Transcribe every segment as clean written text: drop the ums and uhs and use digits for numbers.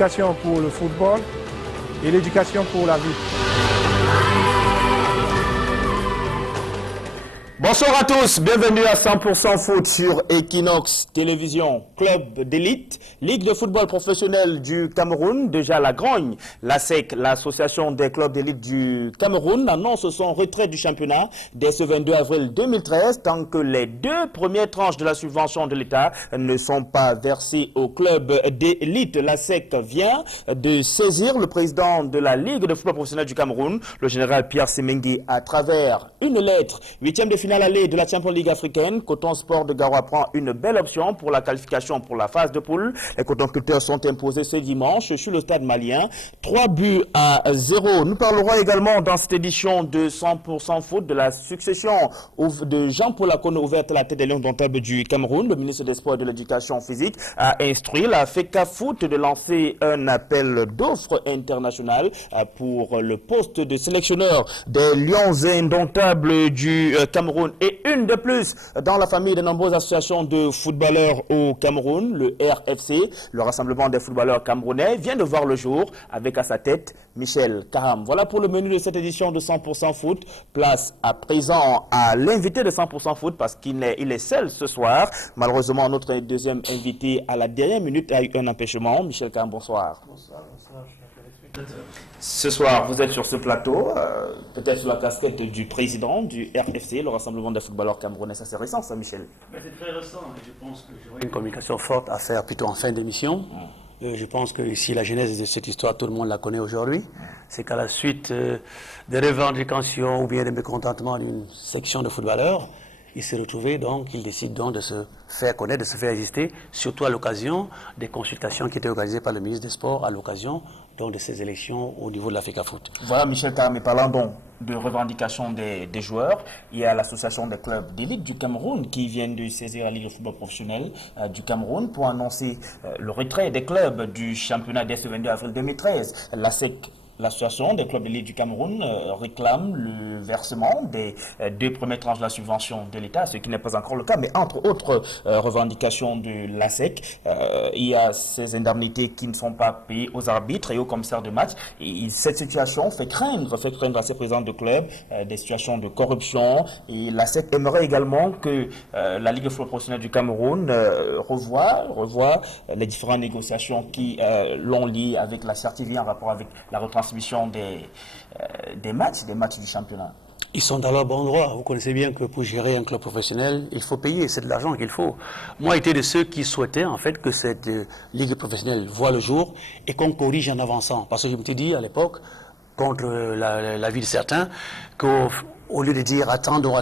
l'éducation pour le football et l'éducation pour la vie. Bonsoir à tous, bienvenue à 100% foot sur Equinox Télévision. Club d'élite, Ligue de football professionnel du Cameroun, déjà la grogne. L'ASEC, l'association des clubs d'élite du Cameroun, annonce son retrait du championnat dès ce 22 avril 2013 tant que les deux premières tranches de la subvention de l'État ne sont pas versées au club d'élite. L'ASEC vient de saisir le président de la Ligue de football professionnel du Cameroun, le général Pierre Semengi, à travers une lettre. 8e de finale aller de la Champions League africaine, Coton Sport de Garoua prend une belle option pour la qualification pour la phase de poule. Les cotonculteurs sont imposés ce dimanche sur le stade malien, 3-0. Nous parlerons également dans cette édition de 100% foot de la succession de Jean-Paul Akone ouverte à la tête des Lions indomptables du Cameroun. Le ministre des Sports et de l'Éducation physique a instruit la FECA Foot de lancer un appel d'offres international pour le poste de sélectionneur des Lions indomptables du Cameroun. Et une de plus dans la famille de nombreuses associations de footballeurs au Cameroun, le RFC, le Rassemblement des footballeurs camerounais, vient de voir le jour avec à sa tête Michel Kaham. Voilà pour le menu de cette édition de 100% foot. Place à présent à l'invité de 100% foot parce qu'il est seul ce soir. Malheureusement, notre deuxième invité à la dernière minute a eu un empêchement. Michel Kaham, bonsoir. Bonsoir, je suis un téléspectateur. Ce soir, vous êtes sur ce plateau, peut-être sous la casquette du président du RFC, le Rassemblement des footballeurs camerounais. Ça, c'est récent, ça, Michel? C'est très récent et je pense que j'aurai une communication forte à faire plutôt en fin d'émission. Je pense que ici, la genèse de cette histoire, tout le monde la connaît aujourd'hui. C'est qu'à la suite des revendications ou bien des mécontentements d'une section de footballeurs, il s'est retrouvé, donc, il décide donc de se faire connaître, de se faire exister, surtout à l'occasion des consultations qui étaient organisées par le ministre des Sports, à l'occasion donc de ces élections au niveau de la FECA Foot. Voilà, Michel Kaham, et parlant donc de revendications des joueurs, il y a l'association des clubs d'élite du Cameroun qui vient de saisir la Ligue de football professionnel du Cameroun pour annoncer le retrait des clubs du championnat dès ce 22 avril 2013. L'ASEC, l'association des clubs d'élite du Cameroun, réclame le versement des deux premières tranches de la subvention de l'État, ce qui n'est pas encore le cas. Mais entre autres revendications de l'ASEC, il y a ces indemnités qui ne sont pas payées aux arbitres et aux commissaires de match. Et cette situation fait craindre à ces présidents de clubs des situations de corruption. Et l'ASEC aimerait également que la Ligue de football professionnel du Cameroun revoie les différentes négociations qui l'ont lié avec la CRTV en rapport avec la retransmission des matchs du championnat. Ils sont dans leur bon droit. Vous connaissez bien que pour gérer un club professionnel, il faut payer. C'est de l'argent qu'il faut. Moi, j'étais de ceux qui souhaitaient en fait que cette ligue professionnelle voie le jour et qu'on corrige en avançant. Parce que je me suis dit à l'époque, contre l'avis de certains, qu'au lieu de dire attendons,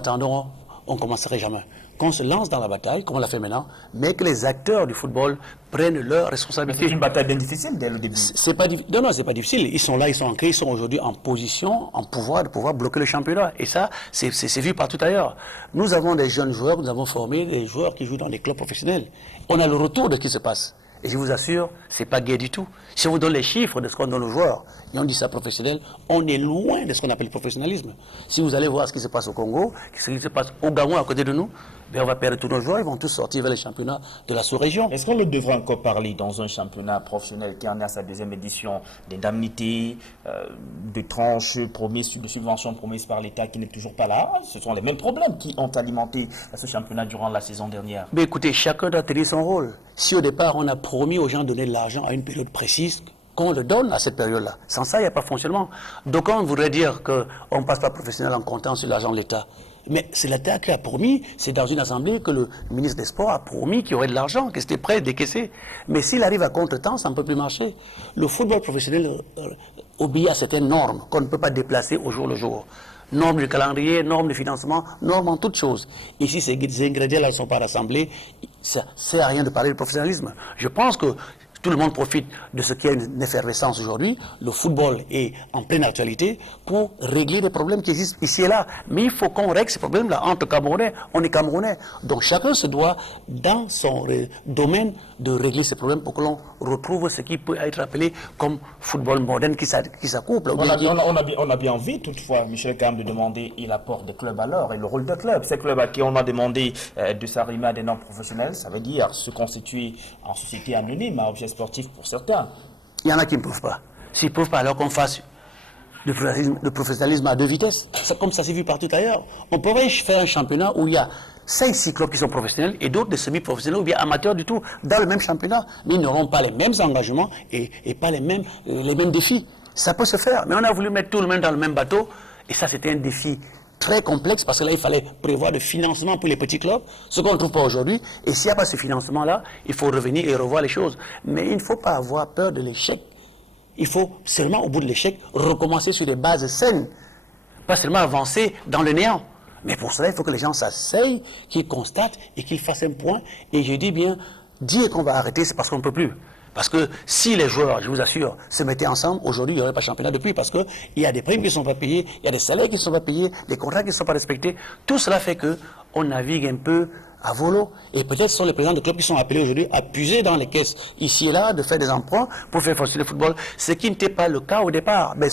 on ne commencerait jamais. Qu'on se lance dans la bataille, comme on l'a fait maintenant, mais que les acteurs du football prennent leurs responsabilités. C'est une bataille bien difficile dès le début. C'est pas difficile. Ils sont là, ils sont ancrés, ils sont aujourd'hui en position, en pouvoir de pouvoir bloquer le championnat. Et ça, c'est vu partout ailleurs. Nous avons des jeunes joueurs, nous avons formé des joueurs qui jouent dans des clubs professionnels. On a le retour de ce qui se passe. Et je vous assure, c'est pas gai du tout. Si on vous donne les chiffres de ce qu'on donne aux joueurs, et on dit ça professionnel, on est loin de ce qu'on appelle le professionnalisme. Si vous allez voir ce qui se passe au Congo, ce qui se passe au Gabon à côté de nous, ben on va perdre tous nos joueurs, ils vont tous sortir vers les championnats de la sous-région. Est-ce qu'on le devrait encore parler dans un championnat professionnel qui en est à sa deuxième édition d'indemnités, de tranches promises, de subventions promises par l'État qui n'est toujours pas là? Ce sont les mêmes problèmes qui ont alimenté ce championnat durant la saison dernière. Mais écoutez, chacun doit tenir son rôle. Si au départ on a promis aux gens de donner de l'argent à une période précise, qu'on le donne à cette période-là. Sans ça, il n'y a pas de fonctionnement. Donc on voudrait dire qu'on ne passe pas professionnel en comptant sur l'argent de l'État. Mais c'est l'État qui a promis, c'est dans une assemblée que le ministre des Sports a promis qu'il y aurait de l'argent, que c'était prêt à décaisser. Mais s'il arrive à contre-temps, ça ne peut plus marcher. Le football professionnel obéit à certaines normes qu'on ne peut pas déplacer au jour le jour. Normes de calendrier, normes de financement, normes en toutes choses. Et si ces ingrédients-là ne sont pas rassemblés, ça ne sert à rien de parler de professionnalisme. Je pense que tout le monde profite de ce qui a une effervescence aujourd'hui. Le football est en pleine actualité pour régler des problèmes qui existent ici et là. Mais il faut qu'on règle ces problèmes-là entre Camerounais. On est Camerounais. Donc chacun se doit, dans son domaine, de régler ces problèmes pour que l'on retrouve ce qui peut être appelé comme football moderne qui s'accouple. On a bien envie, toutefois, Michel Kaham, de demander l'apport des clubs alors et le rôle des clubs. Ces clubs à qui on a demandé de s'arrimer à des normes professionnelles, ça veut dire se constituer en société anonyme, à objet sportif pour certains. Il y en a qui ne peuvent pas. S'ils ne peuvent pas, alors qu'on fasse du professionnalisme à 2 vitesses. Comme ça s'est vu partout ailleurs. On pourrait faire un championnat où il y a 5-6 clubs qui sont professionnels et d'autres des semi-professionnels ou bien amateurs du tout dans le même championnat. Mais ils n'auront pas les mêmes engagements et pas les mêmes défis. Ça peut se faire, mais on a voulu mettre tout le monde dans le même bateau et ça c'était un défi très complexe parce que là il fallait prévoir de financement pour les petits clubs, ce qu'on ne trouve pas aujourd'hui. Et s'il n'y a pas ce financement-là, il faut revenir et revoir les choses. Mais il ne faut pas avoir peur de l'échec. Il faut seulement, au bout de l'échec, recommencer sur des bases saines. Pas seulement avancer dans le néant. Mais pour cela, il faut que les gens s'asseyent, qu'ils constatent et qu'ils fassent un point. Et je dis bien, dire qu'on va arrêter, c'est parce qu'on ne peut plus. Parce que si les joueurs, je vous assure, se mettaient ensemble, aujourd'hui, il n'y aurait pas de championnat depuis. Parce qu'il y a des primes qui ne sont pas payées, il y a des salaires qui ne sont pas payés, des contrats qui ne sont pas respectés. Tout cela fait qu'on navigue un peu à volo. Et peut-être ce sont les présidents de clubs qui sont appelés aujourd'hui à puiser dans les caisses, ici et là, de faire des emprunts pour faire fonctionner le football. Ce qui n'était pas le cas au départ. Mais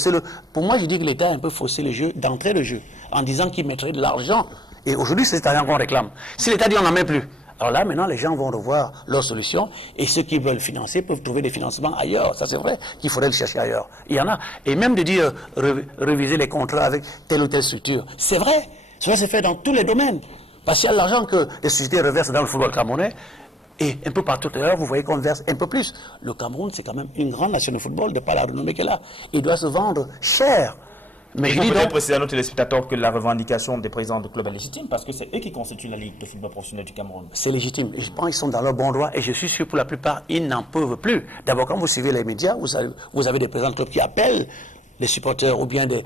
pour moi, je dis que l'État a un peu faussé le jeu, d'entrée de jeu, en disant qu'il mettrait de l'argent. Et aujourd'hui, c'est cet argent qu'on réclame. Si l'État dit on n'en met plus, alors là, maintenant, les gens vont revoir leurs solutions et ceux qui veulent financer peuvent trouver des financements ailleurs. Ça, c'est vrai qu'il faudrait le chercher ailleurs. Il y en a. Et même de dire réviser les contrats avec telle ou telle structure. C'est vrai. Cela se fait dans tous les domaines. Parce qu'il y a l'argent que les sociétés reversent dans le football camerounais. Et un peu partout ailleurs, vous voyez qu'on verse un peu plus. Le Cameroun, c'est quand même une grande nation de football, de par la renommée qu'elle a. Il doit se vendre cher. Mais je peux préciser à nos téléspectateurs que la revendication des présidents de club est légitime parce que c'est eux qui constituent la Ligue de football professionnel du Cameroun. C'est légitime. Et je pense qu'ils sont dans leur bon droit et je suis sûr pour la plupart, ils n'en peuvent plus. D'abord, quand vous suivez les médias, vous avez des présidents de club qui appellent les supporters ou bien des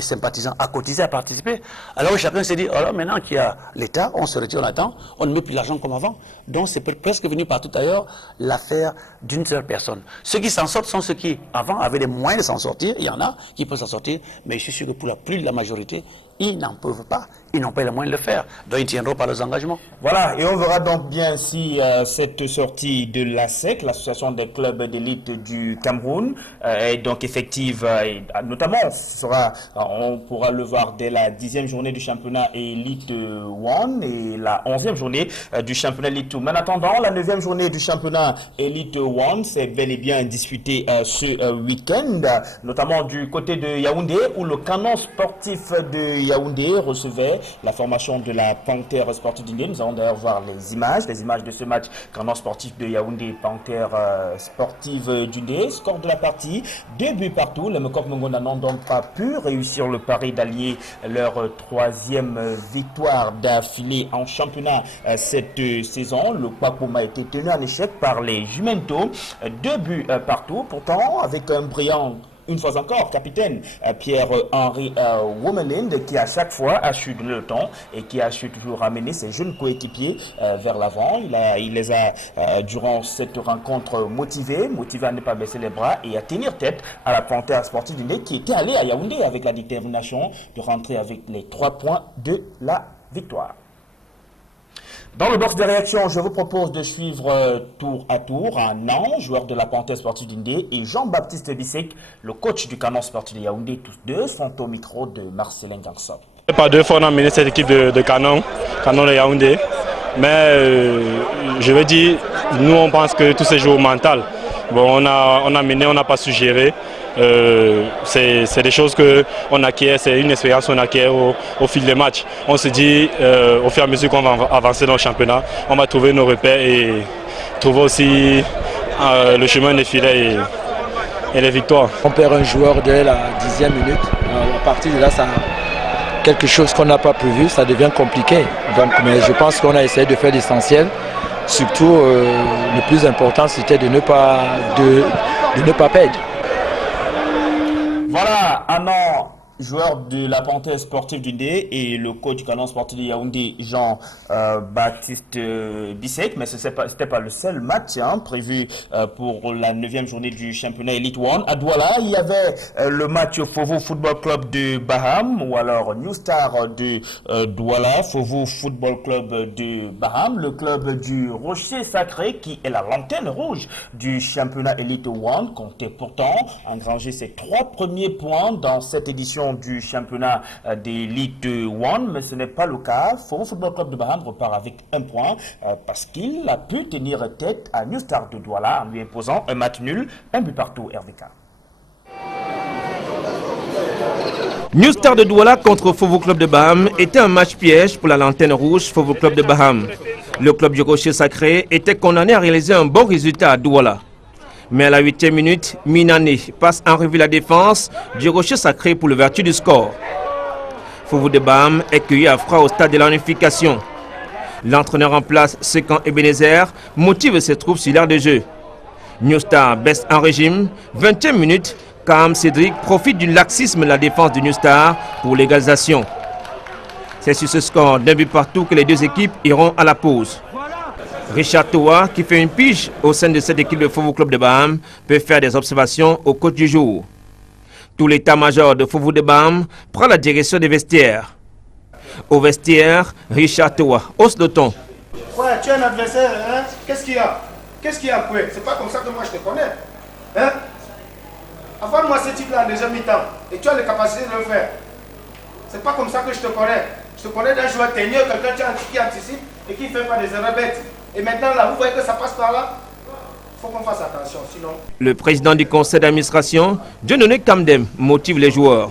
sympathisants à cotiser, à participer. Alors chacun s'est dit, alors maintenant qu'il y a l'État, on se retire, on attend, on ne met plus l'argent comme avant. Donc c'est presque venu partout ailleurs l'affaire d'une seule personne. Ceux qui s'en sortent sont ceux qui, avant, avaient les moyens de s'en sortir. Il y en a qui peuvent s'en sortir, mais je suis sûr que pour la plus de la majorité, ils n'en peuvent pas. Ils n'ont pas les moyens de le faire. Donc ils tiendront par leurs engagements. Voilà, et on verra donc bien si cette sortie de l'ASEC, l'association des clubs d'élite du Cameroun, est donc effective. Notamment, on pourra le voir dès la 10e journée du championnat Elite 1 et la 11e journée du championnat Elite 2. Mais en attendant, la 9e journée du championnat Elite 1, c'est bel et bien disputé ce week-end, notamment du côté de Yaoundé, où le canon sportif de Yaoundé recevait la formation de la Panthère sportive d'Indé. Nous allons d'ailleurs voir les images de ce match canon sportif de Yaoundé, Panthère sportive d'Indé. Score de la partie, 2 buts partout. Les Mekok Mongonda n'ont donc pas pu réussir le pari d'allier leur 3e victoire d'affilée en championnat cette saison. Le Pakoma a été tenu en échec par les Jumento. 2 buts partout. Pourtant, avec un brillant, une fois encore, capitaine Pierre-Henri Womelind, qui à chaque fois a su donner le temps et qui a su toujours ramener ses jeunes coéquipiers vers l'avant. Il les a, durant cette rencontre, motivés à ne pas baisser les bras et à tenir tête à la Panthère sportive d'Indé qui était allée à Yaoundé avec la détermination de rentrer avec les 3 points de la victoire. Dans le box de réaction, je vous propose de suivre tour à tour Nan, joueur de la Panthère sportive d'Indé, et Jean-Baptiste Bissek, le coach du canon sportif de Yaoundé. Tous deux sont au micro de Marcelin Gangsop. Par 2 fois, on a mené cette équipe de canon de Yaoundé. Mais je veux dire, nous on pense que tout se joue au mental. Bon, on a mené, on n'a pas su gérer. C'est des choses qu'on acquiert, c'est une expérience qu'on acquiert au fil des matchs. On se dit, au fur et à mesure qu'on va avancer dans le championnat, on va trouver nos repères et trouver aussi le chemin des filets et les victoires. On perd un joueur dès la 10e minute. À partir de là, ça quelque chose qu'on n'a pas prévu, ça devient compliqué. Donc, mais je pense qu'on a essayé de faire l'essentiel. Surtout, le plus important, c'était de ne pas perdre. Voilà, Anan, joueur de la Panthère sportive d'Indé, et le coach du canon sportif de Yaoundé, Jean-Baptiste Bissek. Mais ce n'était pas le seul match prévu pour la 9e journée du championnat Elite 1. À Douala, il y avait le match au Fovo Football Club de Baham, ou alors New Star de Douala, Fovo Football Club de Baham, le club du Rocher Sacré, qui est la lanterne rouge du championnat Elite 1, comptait pourtant engranger ses 3 premiers points dans cette édition situation du championnat d'élite 1, mais ce n'est pas le cas. Foro Football Club de Baham repart avec un point parce qu'il a pu tenir tête à New Star de Douala en lui imposant un match nul, un but partout RVK. New Star de Douala contre Fofo Club de Baham était un match piège pour la lanterne rouge Fofo Club de Baham. Le club du Rocher Sacré était condamné à réaliser un bon résultat à Douala. Mais à la 8e minute, Minane passe en revue la défense du Rocher Sacré pour l'ouverture du score. Fofo de Baham est cueilli à froid au stade de la unification. L'entraîneur en place, Sekan Ebenezer, motive ses troupes sur l'aire de jeu. New Star baisse en régime, 20e minute, Kaham Cédric profite du laxisme de la défense de New Star pour l'égalisation. C'est sur ce score d'un but partout que les deux équipes iront à la pause. Richard Toa, qui fait une pige au sein de cette équipe de Fofo Club de Baham, peut faire des observations au coach du jour. Tout l'état-major de Fofo de Baham prend la direction des vestiaires. Au vestiaire, Richard Toa hausse le ton. Ouais, tu es un adversaire, hein? Qu'est-ce qu'il y a? Qu'est-ce qu'il y a, Pouet? C'est pas comme ça que moi je te connais. Hein? Avant moi, ce type-là, déjà mi-temps. Et tu as les capacités de le faire. C'est pas comme ça que je te connais. Je te connais d'un joueur teigneux, quelqu'un qui anticipe et qui ne fait pas des erreurs bêtes. Et maintenant, là, vous voyez que ça passe par là? Il faut qu'on fasse attention, sinon... Le président du conseil d'administration, Dieudonné Kamdem, motive les joueurs.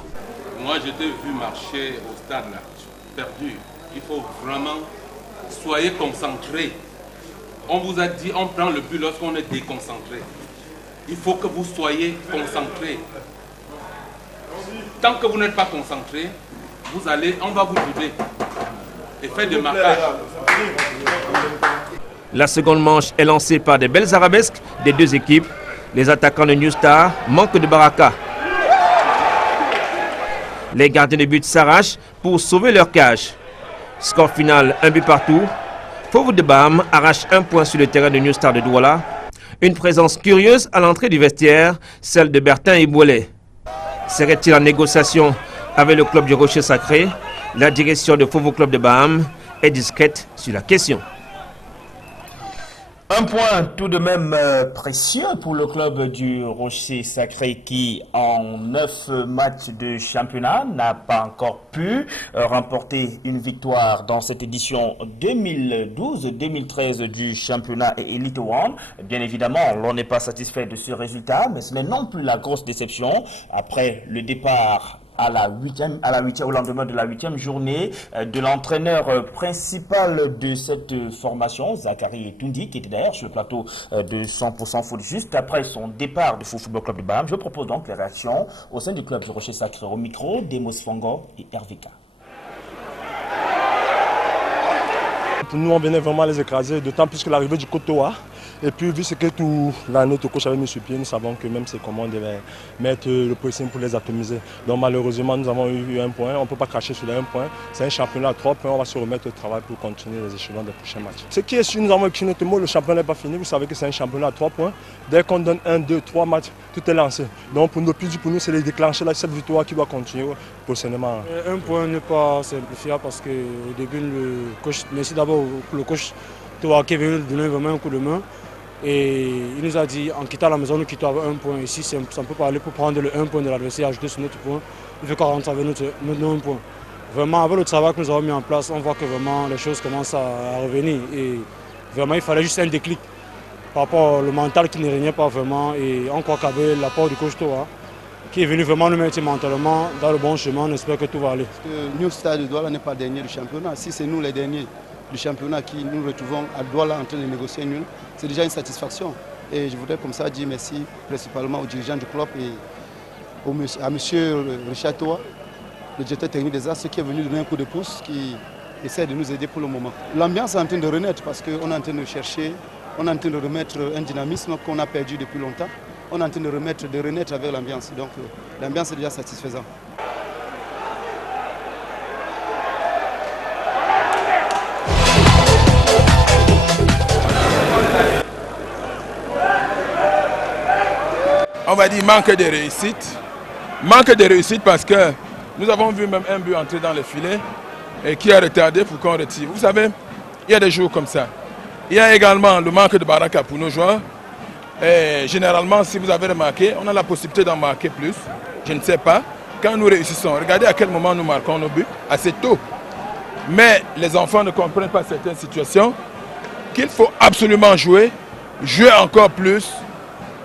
Moi, je t'ai vu marcher au stade, là, perdu. Il faut vraiment, soyez concentrés. On vous a dit, on prend le but lorsqu'on est déconcentré. Il faut que vous soyez concentrés. Tant que vous n'êtes pas concentrés, on va vous doubler. Et faire des marquages. La seconde manche est lancée par des belles arabesques des deux équipes. Les attaquants de New Star manquent de baraka. Les gardiens de but s'arrachent pour sauver leur cage. Score final, un but partout. Fofo de Baham arrache un point sur le terrain de New Star de Douala. Une présence curieuse à l'entrée du vestiaire, celle de Bertin Iboulet. Serait-il en négociation avec le club du Rocher Sacré? La direction de Fofo Club de Baham est discrète sur la question. Un point tout de même précieux pour le club du Rocher Sacré qui, en 9 matchs de championnat, n'a pas encore pu remporter une victoire dans cette édition 2012-2013 du championnat Elite One. Bien évidemment, l'on n'est pas satisfait de ce résultat, mais ce n'est non plus la grosse déception après le départ au lendemain de la 8e journée de l'entraîneur principal de cette formation, Zachary Toundi, qui était d'ailleurs sur le plateau de 100% foot juste après son départ du Football Club de Baham. Je propose donc les réactions au sein du club du Rocher Sacré au micro d'Emos Fongo et RVK. Pour nous, on venait vraiment les écraser, d'autant plus que l'arrivée du Kotoa. Et puis, vu ce que tout notre coach avait mis sur pied, nous savons que même c'est comment on devait mettre le pressing pour les atomiser. Donc malheureusement, nous avons eu un point. On ne peut pas cracher sur les 1 point. C'est un championnat à 3 points. On va se remettre au travail pour continuer les échelons des prochains matchs. Ce qui est sûr, nous avons écrit notre mot, le championnat n'est pas fini. Vous savez que c'est un championnat à 3 points. Dès qu'on donne 1, 2, 3 matchs, tout est lancé. Donc pour nous, c'est les déclencher cette victoire qui doit continuer prochainement. 1 point n'est pas simplifiable parce qu'au début, le coach, merci d'abord pour le coach Toa qui est venu donner vraiment un coup de main. Et il nous a dit, en quittant la maison, nous quittons avec 1 point. Ici, ça ne peut pas aller pour prendre le 1 point de l'adversaire et ajouter sur notre point. Il faut qu'on rentre avec notre 1 point. Vraiment, avec le travail que nous avons mis en place, on voit que vraiment les choses commencent à revenir. Et vraiment, il fallait juste un déclic par rapport au mental qui ne régnait pas vraiment. Et on croit qu'avec l'apport du coach Toa, qui est venu vraiment nous mettre mentalement dans le bon chemin, on espère que tout va aller. Parce que New Star de Douala n'est pas dernier du championnat. Si c'est nous les derniers du championnat qui nous retrouvons à Douala en train de négocier nul, c'est déjà une satisfaction. Et je voudrais comme ça dire merci principalement aux dirigeants du club et à M. Richard Toa, le directeur technique des As, qui est venu donner un coup de pouce, qui essaie de nous aider pour le moment. L'ambiance est en train de renaître parce qu'on est en train de chercher, on est en train de remettre un dynamisme qu'on a perdu depuis longtemps. On est en train de renaître avec l'ambiance. Donc l'ambiance est déjà satisfaisante. On va dire manque de réussite. Manque de réussite parce que nous avons vu même un but entrer dans le filet et qui a retardé pour qu'on retire. Vous savez, il y a des jours comme ça. Il y a également le manque de baraka pour nos joueurs. Et généralement, si vous avez remarqué, on a la possibilité d'en marquer plus. Je ne sais pas. quand nous réussissons. Regardez à quel moment nous marquons nos buts, assez tôt. Mais les enfants ne comprennent pas certaines situations qu'il faut absolument jouer encore plus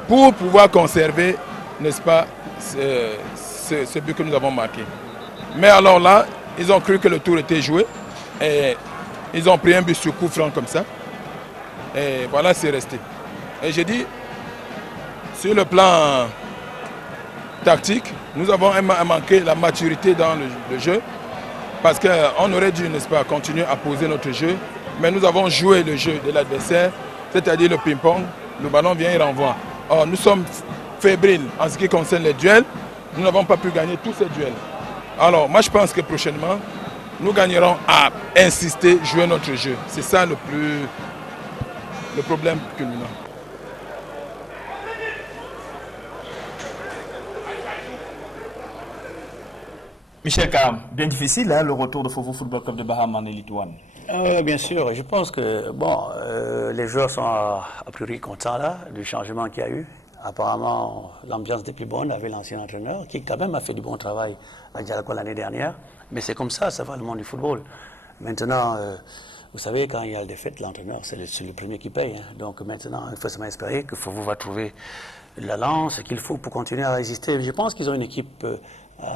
pour pouvoir conserver, n'est-ce pas, ce but que nous avons marqué. Mais alors là, ils ont cru que le tour était joué et ils ont pris un but sur coup franc comme ça. Et voilà, c'est resté. Et j'ai dit, sur le plan tactique, nous avons manqué la maturité dans le jeu parce qu'on aurait dû, n'est-ce pas, continuer à poser notre jeu, mais nous avons joué le jeu de l'adversaire, c'est-à-dire le ping-pong, le ballon vient et renvoie. Or, nous sommes fébriles en ce qui concerne les duels, nous n'avons pas pu gagner tous ces duels. Alors, moi je pense que prochainement, nous gagnerons à insister, jouer notre jeu. C'est ça le problème culminant. Michel Karam, bien difficile hein, le retour de Fovo Football Club de Baham en Elite One. Bien sûr, je pense que bon, les joueurs sont a priori contents là, du changement qu'il y a eu. Apparemment, l'ambiance n'est plus bonne avec l'ancien entraîneur qui quand même a fait du bon travail à Djalako l'année dernière. Mais c'est comme ça va le monde du football. Maintenant, vous savez, quand il y a le défaite, l'entraîneur, c'est le premier qui paye. Hein. Donc maintenant, il faut seulement espérer que Fovo va trouver la lance qu'il faut pour continuer à résister. Je pense qu'ils ont une équipe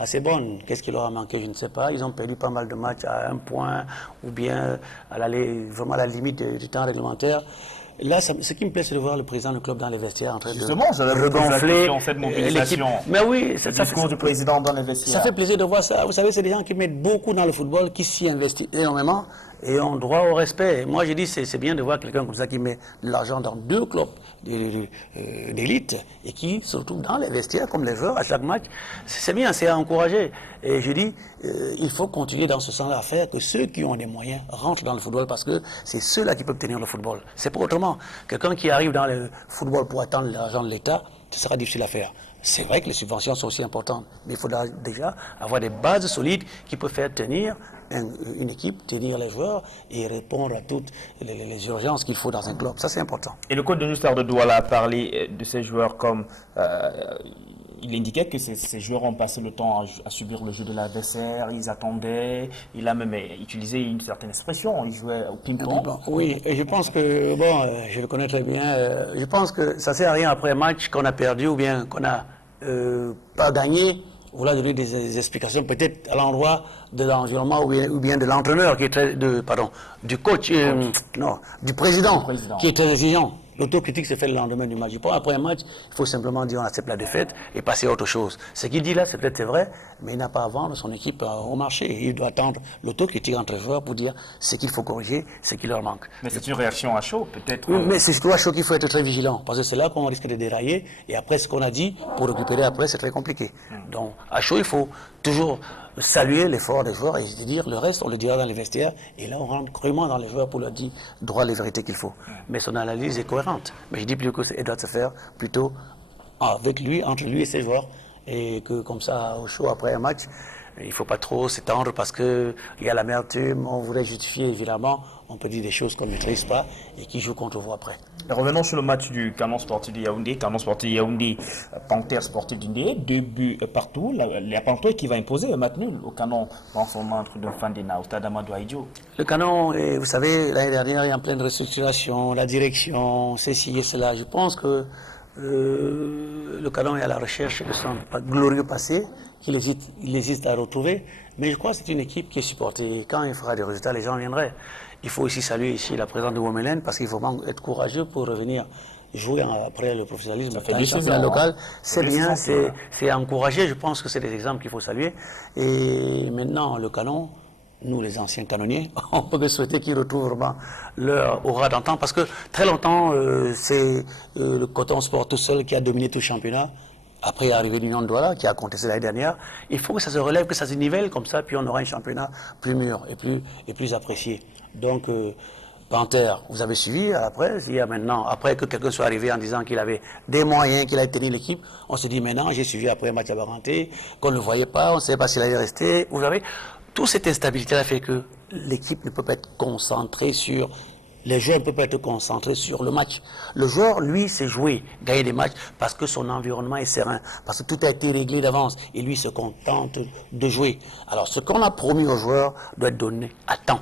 assez bonne. Qu'est-ce qui leur a manqué, je ne sais pas. Ils ont perdu pas mal de matchs à 1 point ou bien vraiment à la limite du temps réglementaire. Là, ce qui me plaît, c'est de voir le président du club dans les vestiaires en train de regonfler cette mobilisation. Mais oui, le discours du président dans les vestiaires. Ça fait plaisir de voir ça. Vous savez, c'est des gens qui mettent beaucoup dans le football, qui s'y investissent énormément et ont droit au respect. Moi, j'ai dit, c'est bien de voir quelqu'un comme ça qui met de l'argent dans 2 clubs d'élite et qui se retrouve dans les vestiaires comme les joueurs à chaque match. C'est bien, c'est à encourager. Et je dis, il faut continuer dans ce sens-là à faire que ceux qui ont des moyens rentrent dans le football parce que c'est ceux-là qui peuvent tenir le football. C'est pas autrement. Quelqu'un qui arrive dans le football pour attendre l'argent de l'État, ce sera difficile à faire. C'est vrai que les subventions sont aussi importantes, mais il faudra déjà avoir des bases solides qui peuvent faire tenir une équipe, tenir les joueurs et répondre à toutes les urgences qu'il faut dans un club. Ça, c'est important. Et le coach de New Star de Douala a parlé de ces joueurs comme... il indiquait que ces joueurs ont passé le temps à subir le jeu de l'adversaire, ils attendaient, il a même utilisé une certaine expression, ils jouaient au ping-pong. Oui, et je pense que, bon, je le connais très bien, je pense que ça ne sert à rien après un match qu'on a perdu ou bien qu'on n'a pas gagné, vouloir donner des explications peut-être à l'endroit de l'environnement ou bien de l'entraîneur qui est très, du coach, non, du président qui est très exigeant. L'autocritique se fait le lendemain du match. Je pense après un match, il faut simplement dire on accepte la défaite et passer à autre chose. Ce qu'il dit là, c'est peut-être vrai, mais il n'a pas à vendre son équipe au marché. Il doit attendre l'autocritique entre les joueurs pour dire ce qu'il faut corriger, ce qui leur manque. Mais c'est une réaction à chaud, peut-être. Oui, mais c'est surtout à chaud qu'il faut être très vigilant, parce que c'est là qu'on risque de dérailler. Et après, ce qu'on a dit, pour récupérer après, c'est très compliqué. Donc, à chaud, il faut toujours saluer l'effort des joueurs et dire le reste, on le dira dans les vestiaires. Et là, on rentre crûment dans les joueurs pour leur dire droit les vérités qu'il faut. Mais son analyse est cohérente. Mais je dis plutôt qu'elle doit se faire plutôt avec lui, entre lui et ses joueurs. Et que comme ça, au chaud, après un match, il ne faut pas trop s'étendre parce qu'il y a l'amertume, on voudrait justifier évidemment, on peut dire des choses qu'on ne maîtrise pas et qui jouent contre vous après. Et revenons sur le match du Canon Sportif de Yaoundé. Canon Sportif de Yaoundé, Panthère Sportif d'Indé, 2 buts partout. La Panthère qui va imposer le match nul au Canon dans son entre de Fandena au stade Amadou Aïdjo. Le Canon, vous savez, l'année dernière, il est en pleine restructuration, la direction, ceci et cela. Je pense que le Canon est à la recherche de son glorieux passé, qu'il hésite à retrouver. Mais je crois que c'est une équipe qui est supportée. Quand il fera des résultats, les gens viendraient. Il faut aussi saluer ici la présence de Womelen parce qu'il faut être courageux pour revenir jouer après le professionnalisme. Ça fait 2 championnat local. C'est bien, c'est encouragé. Je pense que c'est des exemples qu'il faut saluer. Et maintenant, le Canon, nous les anciens canonniers, on peut que souhaiter qu'ils retrouvent vraiment leur aura d'antan parce que très longtemps, c'est le Coton Sport tout seul qui a dominé tout le championnat. Après l'arrivée de l'Union de Douala, qui a contesté l'année dernière, il faut que ça se relève, que ça se nivelle comme ça, puis on aura un championnat plus mûr et plus apprécié. Donc, Panthère, vous avez suivi à la presse, il y a maintenant, après que quelqu'un soit arrivé en disant qu'il avait des moyens, qu'il a tenu l'équipe, on se dit maintenant, j'ai suivi après un match à Baranté, qu'on ne le voyait pas, on ne savait pas s'il allait rester. Vous savez, toute cette instabilité a fait que l'équipe ne peut pas être concentrée sur Les joueurs ne peuvent pas être concentrés sur le match. Le joueur, lui, sait jouer, gagner des matchs parce que son environnement est serein, parce que tout a été réglé d'avance et lui se contente de jouer. Alors, ce qu'on a promis aux joueurs doit être donné à temps.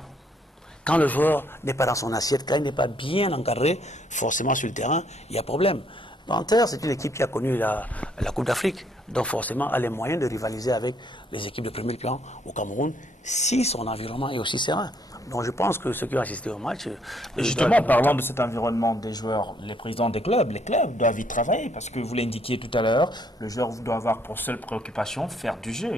Quand le joueur n'est pas dans son assiette, quand il n'est pas bien encadré, forcément sur le terrain, il y a problème. Nanterre, c'est une équipe qui a connu la Coupe d'Afrique, donc forcément a les moyens de rivaliser avec les équipes de premier plan au Cameroun, si son environnement est aussi serein. Donc je pense que ceux qui ont assisté au match... Et justement, parlant de cet environnement des joueurs, les présidents des clubs, les clubs doivent y travailler, parce que vous l'indiquiez tout à l'heure, le joueur doit avoir pour seule préoccupation faire du jeu,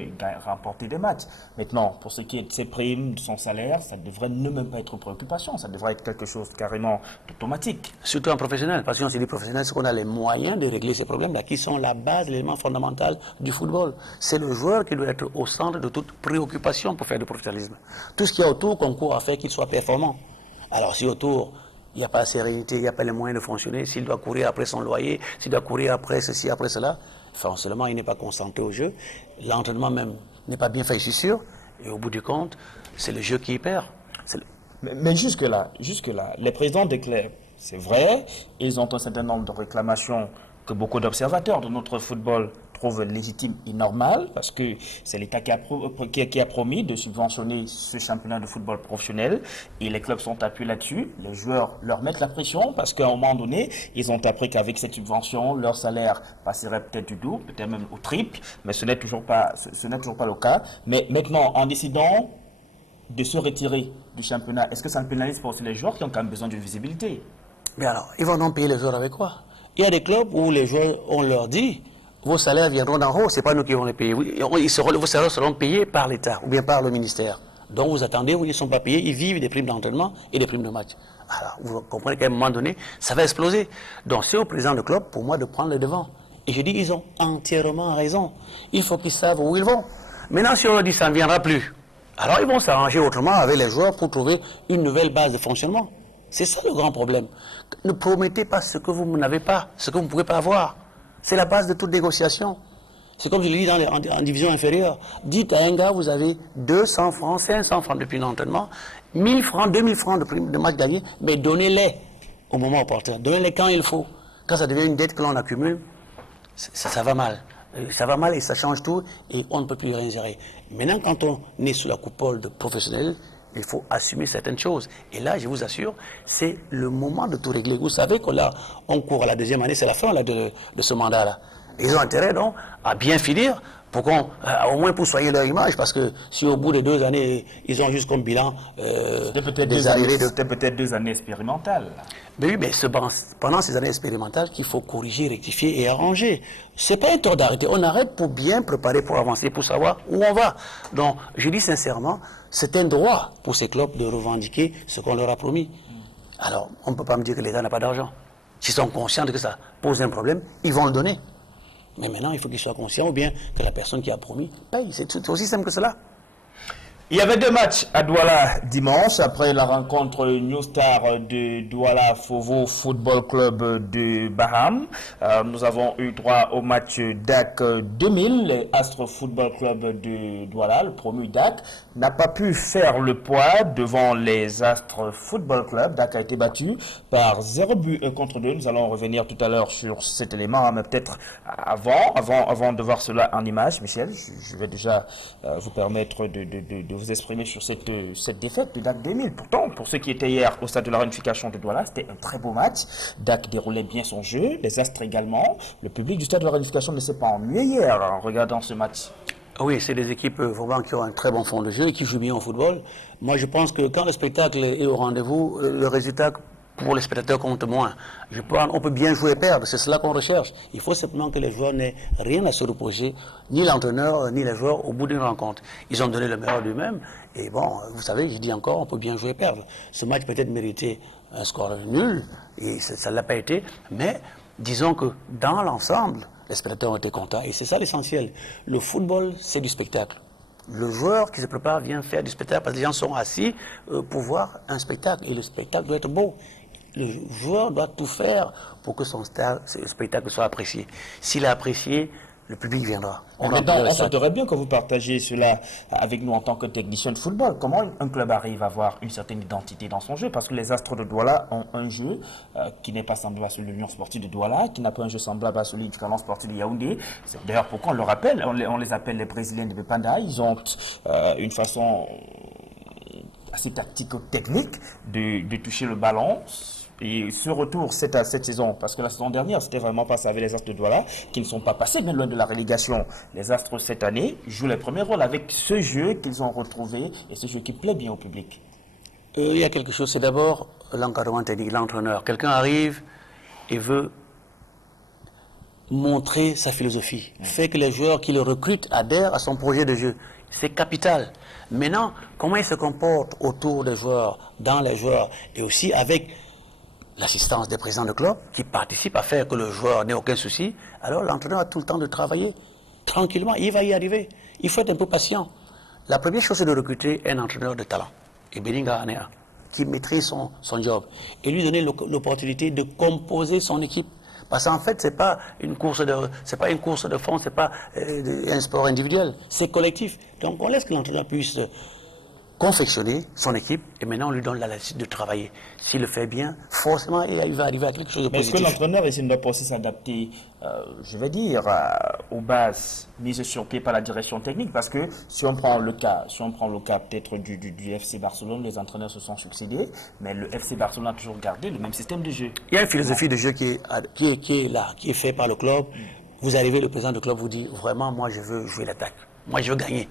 remporter des matchs. Maintenant, pour ce qui est de ses primes, de son salaire, ça devrait ne même pas être une préoccupation, ça devrait être quelque chose carrément automatique. Surtout en professionnel, parce qu'on s'est dit professionnel, c'est qu'on a les moyens de régler ces problèmes-là, qui sont la base, l'élément fondamental du football. C'est le joueur qui doit être au centre de toute préoccupation pour faire du professionnalisme. Tout ce qu'il y a autour concourt à faire qu'il soit performant. Alors si autour, il n'y a pas la sérénité, il n'y a pas les moyens de fonctionner, s'il doit courir après son loyer, s'il doit courir après ceci, après cela, forcément il n'est pas concentré au jeu, l'entraînement même n'est pas bien fait, je suis sûr, et au bout du compte, c'est le jeu qui y perd. Mais jusque-là, les présidents des clubs, c'est vrai, ils ont un certain nombre de réclamations que beaucoup d'observateurs de notre football trouvent légitimes et normales, parce que c'est l'État qui a promis de subventionner ce championnat de football professionnel, et les clubs sont appuyés là-dessus. Les joueurs leur mettent la pression, parce qu'à un moment donné, ils ont appris qu'avec cette subvention, leur salaire passerait peut-être du double, peut-être même au triple, mais ce n'est toujours pas le cas. Mais maintenant, en décidant de se retirer du championnat, est-ce que ça ne pénalise pas aussi les joueurs qui ont quand même besoin d'une visibilité? Mais alors, ils vont donc payer les joueurs avec quoi? Il y a des clubs où les joueurs, on leur dit, vos salaires viendront d'en haut, c'est pas nous qui vont les payer. Vos salaires seront payés par l'État ou bien par le ministère. Donc vous attendez, où ils ne sont pas payés, ils vivent des primes d'entraînement et des primes de match. Alors vous comprenez qu'à un moment donné, ça va exploser. Donc c'est au président de club, pour moi, de prendre le devant. Et je dis, ils ont entièrement raison. Il faut qu'ils savent où ils vont. Maintenant, si on leur dit ça ne viendra plus, alors ils vont s'arranger autrement avec les joueurs pour trouver une nouvelle base de fonctionnement. C'est ça le grand problème. Ne promettez pas ce que vous n'avez pas, ce que vous ne pouvez pas avoir. C'est la base de toute négociation. C'est comme je l'ai dit en division inférieure. Dites à un gars, vous avez 200 francs, 500 francs de prime d'entraînement, 1000 francs, 2000 francs de prime de match gagné, mais donnez-les au moment opportun. Donnez-les quand il faut. Quand ça devient une dette que l'on accumule, ça va mal. Ça va mal et ça change tout et on ne peut plus rien gérer. Maintenant, quand on est sous la coupole de professionnels, il faut assumer certaines choses. Et là, je vous assure, c'est le moment de tout régler. Vous savez que là, on court à la deuxième année, c'est la fin là, de ce mandat-là. Ils ont intérêt donc à bien finir pour qu'on, au moins pour soigner leur image, parce que si au bout de 2 années, ils ont juste comme bilan des arrivées de... C'était peut-être 2 années expérimentales. Mais oui, mais pendant ces années expérimentales qu'il faut corriger, rectifier et arranger. C'est pas un tort d'arrêter. On arrête pour bien préparer, pour avancer, pour savoir où on va. Donc, je dis sincèrement, c'est un droit pour ces clubs de revendiquer ce qu'on leur a promis. Alors, on ne peut pas me dire que l'État n'a pas d'argent. S'ils sont conscients que ça pose un problème, ils vont le donner. Mais maintenant, il faut qu'ils soient conscients ou bien que la personne qui a promis paye. C'est aussi simple que cela. Il y avait 2 matchs à Douala dimanche, après la rencontre New Star de Douala Fovo Football Club de Baham. Nous avons eu droit au match DAC 2000, les Astre Football Club de Douala, le promu DAC, n'a pas pu faire le poids devant les Astre Football Club. DAC a été battu par 0 but contre 2. Nous allons revenir tout à l'heure sur cet élément, mais peut-être avant de voir cela en image. Michel, je vais déjà vous permettre de vous exprimer sur cette défaite de DAC 2000. Pourtant, pour ceux qui étaient hier au stade de la réunification de Douala, c'était un très beau match. DAC déroulait bien son jeu, les Astres également. Le public du stade de la réunification ne s'est pas ennuyé hier en regardant ce match. Oui, c'est des équipes vraiment qui ont un très bon fond de jeu et qui jouent bien au football. Moi, je pense que quand le spectacle est au rendez-vous, le résultat pour les spectateurs compte moins. On peut bien jouer et perdre, c'est cela qu'on recherche. Il faut simplement que les joueurs n'aient rien à se reprocher, ni l'entraîneur, ni les joueurs, au bout d'une rencontre. Ils ont donné le meilleur d'eux-mêmes, et bon, vous savez, je dis encore, on peut bien jouer et perdre. Ce match peut-être méritait un score nul, et ça ne l'a pas été, mais disons que dans l'ensemble, les spectateurs ont été contents, et c'est ça l'essentiel. Le football, c'est du spectacle. Le joueur qui se prépare vient faire du spectacle parce que les gens sont assis pour voir un spectacle, et le spectacle doit être beau. Le joueur doit tout faire pour que son spectacle soit apprécié. S'il est apprécié, le public viendra. Maintenant, on souhaiterait bien que vous partagiez cela avec nous en tant que technicien de football. Comment un club arrive à avoir une certaine identité dans son jeu? Parce que les Astres de Douala ont un jeu qui n'est pas semblable à celui de l'Union sportive de Douala, qui n'a pas un jeu semblable à celui du Canon sportif de Yaoundé. C'est d'ailleurs pourquoi on le rappelle, on les appelle les Brésiliens de Bepanda. Ils ont une façon assez tactico-technique de toucher le ballon. Et ce retour cette saison, parce que la saison dernière, c'était vraiment passé avec les Astres de Douala, qui ne sont pas passés bien loin de la relégation. Les Astres, cette année, jouent les premiers rôles avec ce jeu qu'ils ont retrouvé et ce jeu qui plaît bien au public. Il y a quelque chose, c'est d'abord l'encadrement technique, l'entraîneur. Quelqu'un arrive et veut montrer sa philosophie, fait que les joueurs qui le recrutent adhèrent à son projet de jeu. C'est capital. Maintenant, comment il se comporte autour des joueurs, dans les joueurs, et aussi avec l'assistance des présidents de club qui participent à faire que le joueur n'ait aucun souci, alors l'entraîneur a tout le temps de travailler tranquillement, il va y arriver. Il faut être un peu patient. La première chose, c'est de recruter un entraîneur de talent, et Belinga en est un, qui maîtrise son job, et lui donner l'opportunité de composer son équipe. Parce qu'en fait, c'est pas une course de fond, c'est pas un sport individuel, c'est collectif. Donc on laisse que l'entraîneur puisse confectionner son équipe et maintenant on lui donne la latitude de travailler. S'il le fait bien, forcément il va arriver à quelque chose de positif. Mais est-ce que l'entraîneur ici ne doit pas aussi s'adapter, je vais dire, aux bases mises sur pied par la direction technique? Parce que si on prend le cas peut-être du FC Barcelone, les entraîneurs se sont succédés, mais le FC Barcelone a toujours gardé le même système de jeu. Il y a une philosophie de jeu qui est là, qui est faite par le club. Vous arrivez, le président du club vous dit vraiment, moi je veux jouer l'attaque, moi je veux gagner.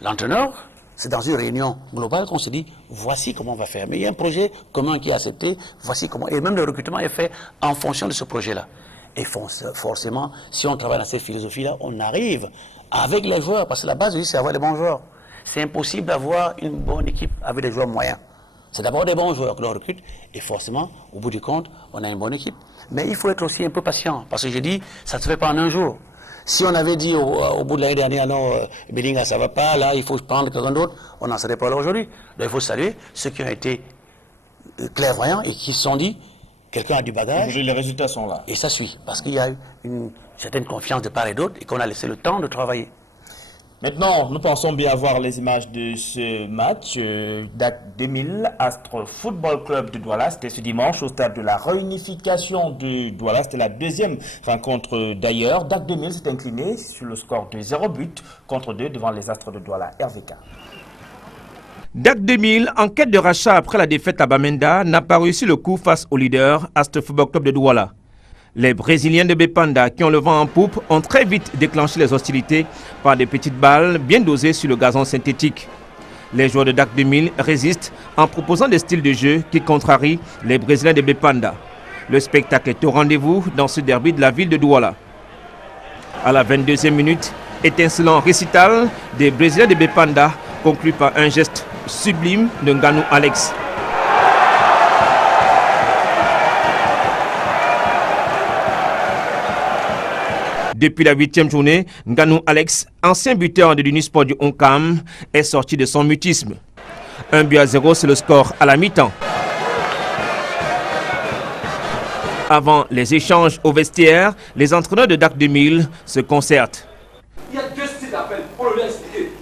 L'entraîneur, c'est dans une réunion globale qu'on se dit, voici comment on va faire. Mais il y a un projet commun qui est accepté, voici comment. Et même le recrutement est fait en fonction de ce projet-là. Et forcément, si on travaille dans cette philosophie-là, on arrive avec les joueurs, parce que la base, c'est avoir des bons joueurs. C'est impossible d'avoir une bonne équipe avec des joueurs moyens. C'est d'abord des bons joueurs que l'on recrute, et forcément, au bout du compte, on a une bonne équipe. Mais il faut être aussi un peu patient, parce que je dis, ça ne se fait pas en un jour. Si on avait dit au bout de l'année dernière, non, Belinga, ça ne va pas, là, il faut prendre quelqu'un d'autre, on n'en serait pas là aujourd'hui. Donc il faut saluer ceux qui ont été clairvoyants et qui se sont dit, quelqu'un a du bagage. Les résultats sont là. Et ça suit, parce qu'il y a eu une certaine confiance de part et d'autre et qu'on a laissé le temps de travailler. Maintenant, nous pensons bien voir les images de ce match. DAC 2000, Astre Football Club de Douala. C'était ce dimanche au stade de la réunification de Douala. C'était la deuxième rencontre d'ailleurs. DAC 2000 s'est incliné sur le score de 0 but contre 2 devant les Astres de Douala. RVK. DAC 2000, en quête de rachat après la défaite à Bamenda, n'a pas réussi le coup face au leader Astre Football Club de Douala. Les Brésiliens de Bepanda, qui ont le vent en poupe, ont très vite déclenché les hostilités par des petites balles bien dosées sur le gazon synthétique. Les joueurs de DAC 2000 résistent en proposant des styles de jeu qui contrarient les Brésiliens de Bepanda. Le spectacle est au rendez-vous dans ce derby de la ville de Douala. À la 22e minute, étincelant récital des Brésiliens de Bepanda, conclu par un geste sublime de Nganou Alex. Depuis la 8e journée, Nganou Alex, ancien buteur de l'Unisport du Oncam, est sorti de son mutisme. 1-0, c'est le score à la mi-temps. Avant les échanges au vestiaire, les entraîneurs de DAC 2000 se concertent. Il y a deux styles d'appel, on le lui a expliqué.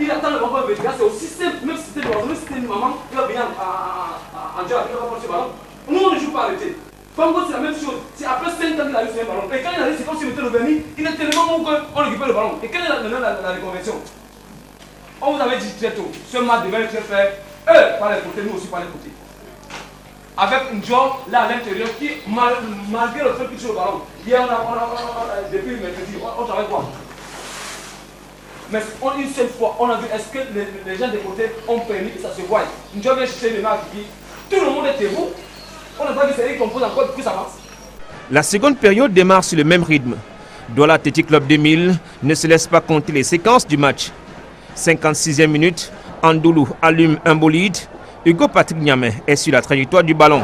Il attend le ballon, c'est aussi simple, même si c'était une maman, il va venir en job, il va porter le ballon. Nous, on ne joue pas arrêté. Comme c'est la même chose, c'est après 5 ans qu'il a eu ce ballon. Et quand il arrive, c'est comme s'il mettait le vernis, il est tellement bon qu'on récupère le ballon. Et quelle est la reconversion? On vous avait dit très tôt, ce match devait être fait, eux par les côtés, nous aussi par les côtés. Avec une job là à l'intérieur qui, malgré le fait qu'il tue le ballon, hier depuis mercredi, on travaille quoi? Mais une seule fois, on a vu, est-ce que les gens des côtés ont permis que ça se voie? Une job vient chercher le match qui dit, tout le monde est debout. On n'a pas vu série qu'on pose encore, plus ça passe. La seconde période démarre sur le même rythme. Douala Athletic Club 2000 ne se laisse pas compter les séquences du match. 56e minute, Andoulou allume un bolide. Hugo Patrick Niamé est sur la trajectoire du ballon.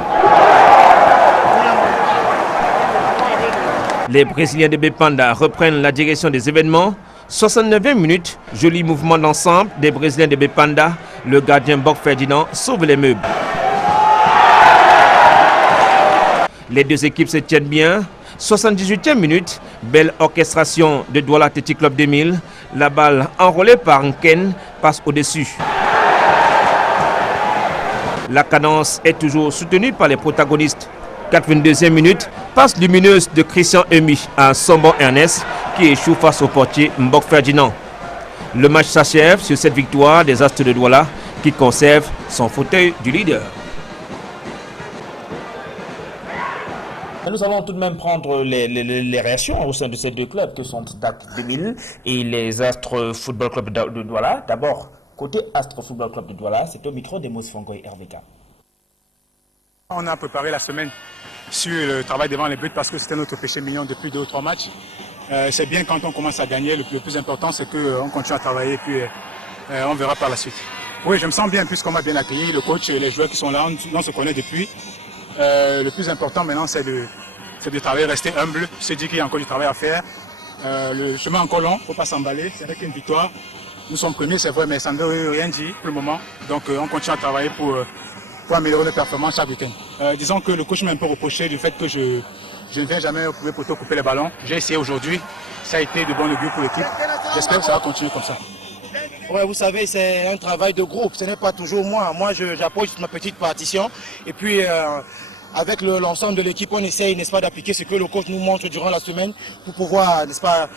Les Brésiliens de Bepanda reprennent la direction des événements. 69e minute, joli mouvement d'ensemble des Brésiliens de Bepanda. Le gardien Bok Ferdinand sauve les meubles. Les deux équipes se tiennent bien. 78e minute, belle orchestration de Douala Athletic Club 2000. La balle enrôlée par Nken passe au-dessus. La cadence est toujours soutenue par les protagonistes. 82e minute, passe lumineuse de Christian Emi à Sombon Ernest qui échoue face au portier Mbok Ferdinand. Le match s'achève sur cette victoire des Astres de Douala qui conserve son fauteuil du leader. Nous allons tout de même prendre les réactions au sein de ces deux clubs que sont DAC 2000 et les Astres Football Club de Douala. D'abord, côté Astres Football Club de Douala, c'est au micro d'Emos Fongoy RVK. On a préparé la semaine sur le travail devant les buts parce que c'était notre péché mignon depuis 2 ou 3 matchs. C'est bien quand on commence à gagner, le plus important c'est qu'on continue à travailler et puis on verra par la suite. Oui, je me sens bien puisqu'on m'a bien accueilli, le coach, les joueurs qui sont là, on se connaît depuis. Le plus important maintenant c'est de travailler, rester humble, se dire qu'il y a encore du travail à faire. Le chemin est encore long, il ne faut pas s'emballer, c'est avec une victoire. Nous sommes premiers, c'est vrai, mais ça ne veut rien dire pour le moment. Donc on continue à travailler pour améliorer nos performances chaque week-end. Disons que le coach m'a un peu reproché du fait que je ne viens jamais au premier poteau couper les ballons. J'ai essayé aujourd'hui, ça a été de bon augure pour l'équipe. J'espère que ça va continuer comme ça. Ouais, vous savez, c'est un travail de groupe, ce n'est pas toujours moi. Moi, j'approche ma petite partition et puis avec l'ensemble de l'équipe, on essaye, n'est-ce pas, d'appliquer ce que le coach nous montre durant la semaine pour pouvoir, n'est-ce pas,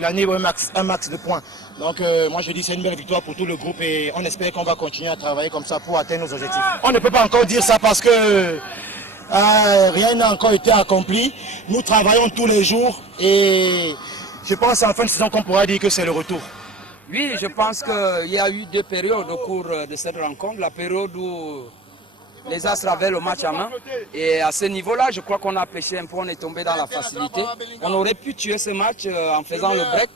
gagner un max de points. Donc moi je dis c'est une belle victoire pour tout le groupe et on espère qu'on va continuer à travailler comme ça pour atteindre nos objectifs. On ne peut pas encore dire ça parce que rien n'a encore été accompli. Nous travaillons tous les jours et je pense en fin de saison qu'on pourra dire que c'est le retour. Oui, je pense qu'il y a eu 2 périodes au cours de cette rencontre. La période où les Astres avaient le match à main. Et à ce niveau-là, je crois qu'on a pêché un peu, on est tombé dans la facilité. On aurait pu tuer ce match en faisant le break.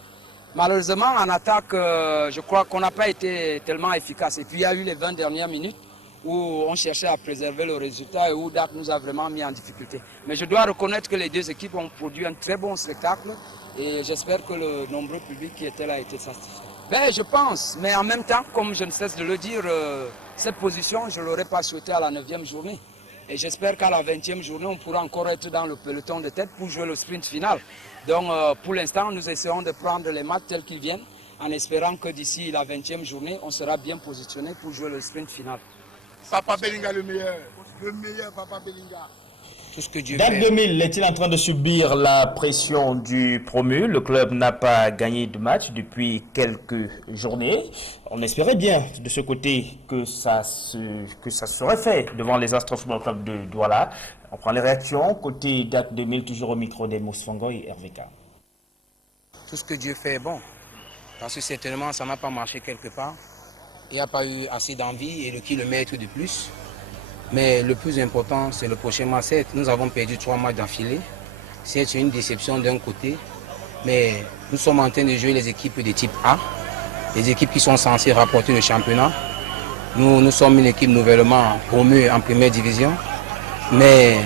Malheureusement, en attaque, je crois qu'on n'a pas été tellement efficace. Et puis il y a eu les 20 dernières minutes où on cherchait à préserver le résultat et où DAC nous a vraiment mis en difficulté. Mais je dois reconnaître que les 2 équipes ont produit un très bon spectacle et j'espère que le nombreux public qui était là a été satisfait. Ben, je pense, mais en même temps, comme je ne cesse de le dire, cette position, je ne l'aurais pas souhaité à la 9e journée. Et j'espère qu'à la 20e journée, on pourra encore être dans le peloton de tête pour jouer le sprint final. Donc pour l'instant, nous essayons de prendre les matchs tels qu'ils viennent, en espérant que d'ici la 20e journée, on sera bien positionné pour jouer le sprint final. Papa Belinga le meilleur Papa Belinga. Tout ce que Dieu DAC fait. 2000 est-il en train de subir la pression du promu? Le club n'a pas gagné de match depuis quelques journées. On espérait bien de ce côté que ça serait fait devant les Astres Football Club de Douala. On prend les réactions. Côté DAC 2000, toujours au micro des Mousfongo et RVK. Tout ce que Dieu fait est bon. Parce que certainement, ça n'a pas marché quelque part. Il n'y a pas eu assez d'envie et de kilomètres de plus. Mais le plus important, c'est le prochain match. Nous avons perdu 3 matchs d'affilée. C'est une déception d'un côté. Mais nous sommes en train de jouer les équipes de type A. Les équipes qui sont censées rapporter le championnat. Nous sommes une équipe nouvellement promue en première division. Mais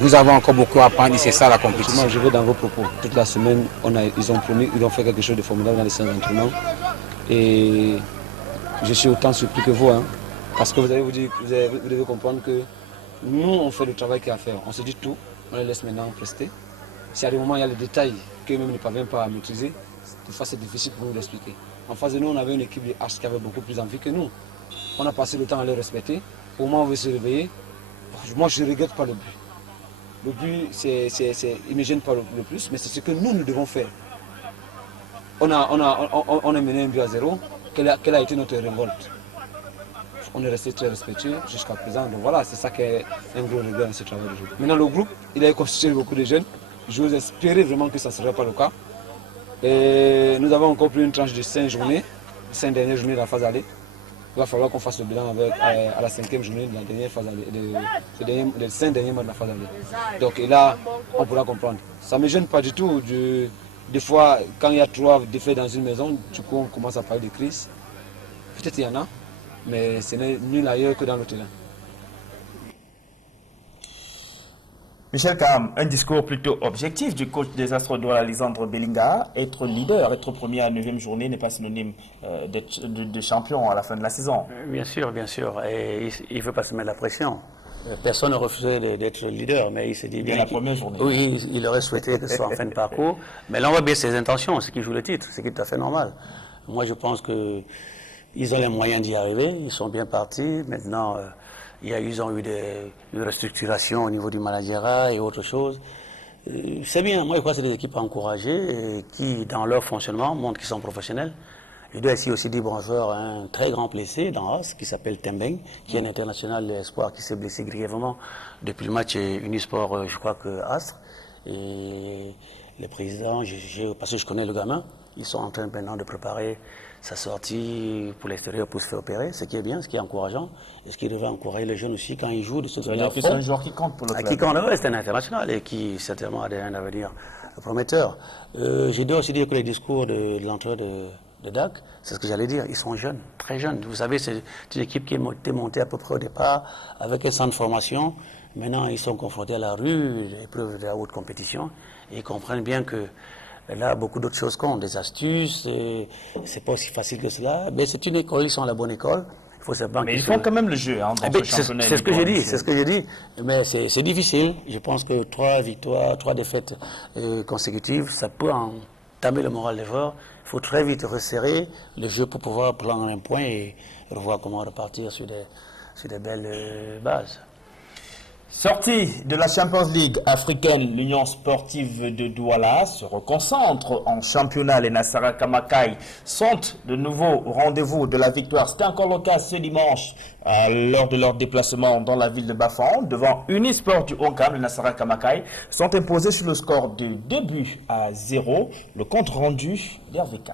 nous avons encore beaucoup à apprendre et c'est ça la compétition. Je vais dans vos propos. Toute la semaine, ils ont fait quelque chose de formidable dans les séances d'entraînement. Et je suis autant surpris que vous. Parce que vous devez comprendre que nous, on fait le travail qu'il y a à faire. On se dit tout, on les laisse maintenant prester. Si à des moments, il y a les détails qu'eux-mêmes ne parviennent pas à maîtriser, des fois, c'est difficile pour nous d'expliquer. En face de nous, on avait une équipe de H qui avait beaucoup plus envie que nous. On a passé le temps à les respecter. Au moment où on veut se réveiller, moi, je ne regrette pas le but. Le but, il ne me gêne pas le plus, mais c'est ce que nous devons faire. On a mené un but à 0. Quelle a été notre révolte? On est resté très respectueux jusqu'à présent. Donc voilà, c'est ça qui est un gros regret dans ce travail de jeu. Maintenant, le groupe, il a constitué beaucoup de jeunes. Je vous espérais vraiment que ça ne serait pas le cas. Et nous avons encore pris une tranche de 5 journées, 5 dernières journées de la phase aller. Il va falloir qu'on fasse le bilan à la 5e journée de la dernière phase aller, les 5 derniers mois de la phase aller. Donc et là, on pourra comprendre. Ça ne me gêne pas du tout. Des fois, quand il y a 3 défaites dans une maison, du coup, on commence à parler de crise. Peut-être il y en a. Mais ce n'est nul ailleurs que dans le terrain. Michel Kaham, un discours plutôt objectif du coach des Astres Douala, Lisandre Belinga. Être leader, être premier à la 9e journée n'est pas synonyme de champion à la fin de la saison. Bien sûr, bien sûr. Et il ne veut pas se mettre la pression. Personne ne refusait d'être leader, mais il s'est dit bien la première journée. Oui, il aurait souhaité que ce soit en fin de parcours. Mais là, on voit bien ses intentions, c'est qu'il joue le titre, c'est tout à fait normal. Moi, je pense qu'ils ont les moyens d'y arriver, ils sont bien partis. Maintenant, ils ont eu une restructuration au niveau du managérat et autre chose. C'est bien, moi je crois que c'est des équipes à encourager qui, dans leur fonctionnement, montrent qu'ils sont professionnels. Je dois ici aussi dire bonjour à un très grand blessé dans As qui s'appelle Tembeng, qui est un international espoir qui s'est blessé grièvement depuis le match Unisport, je crois que Astre. Et le président, parce que je connais le gamin, ils sont en train maintenant de préparer sa sortie pour l'extérieur pour se faire opérer, ce qui est bien, ce qui est encourageant, et ce qui devrait encourager les jeunes aussi quand ils jouent de ce manière. C'est un joueur qui compte pour le club. Qui compte, c'est un international et qui certainement a un avenir prometteur. Je dois aussi dire que les discours de l'entraîneur de DAC, c'est ce que j'allais dire, ils sont jeunes, très jeunes. Vous savez, c'est une équipe qui était montée à peu près au départ avec un centre de formation. Maintenant, ils sont confrontés à la rue, l'épreuve de la haute compétition, et ils comprennent bien que là, beaucoup d'autres choses comptent, des astuces, c'est pas aussi facile que cela, mais c'est une école, ils sont à la bonne école. Il faut simplement mais ils font quand même le jeu, hein, dans ce championnat. C'est ce que j'ai dit, c'est ce que j'ai dit. Mais c'est difficile. Je pense que 3 victoires, 3 défaites consécutives, ça peut entamer le moral des joueurs. Il faut très vite resserrer le jeu pour pouvoir prendre un point et revoir comment repartir sur des belles bases. Sortie de la Champions League africaine, l'Union sportive de Douala se reconcentre en championnat. Les Nassara Kamakai sont de nouveau au rendez-vous de la victoire. C'était encore le cas ce dimanche lors de leur déplacement dans la ville de Bafan. Devant Unisport du Onkam, les Nassara Kamakai sont imposés sur le score de 2-0. Le compte rendu d'RVK.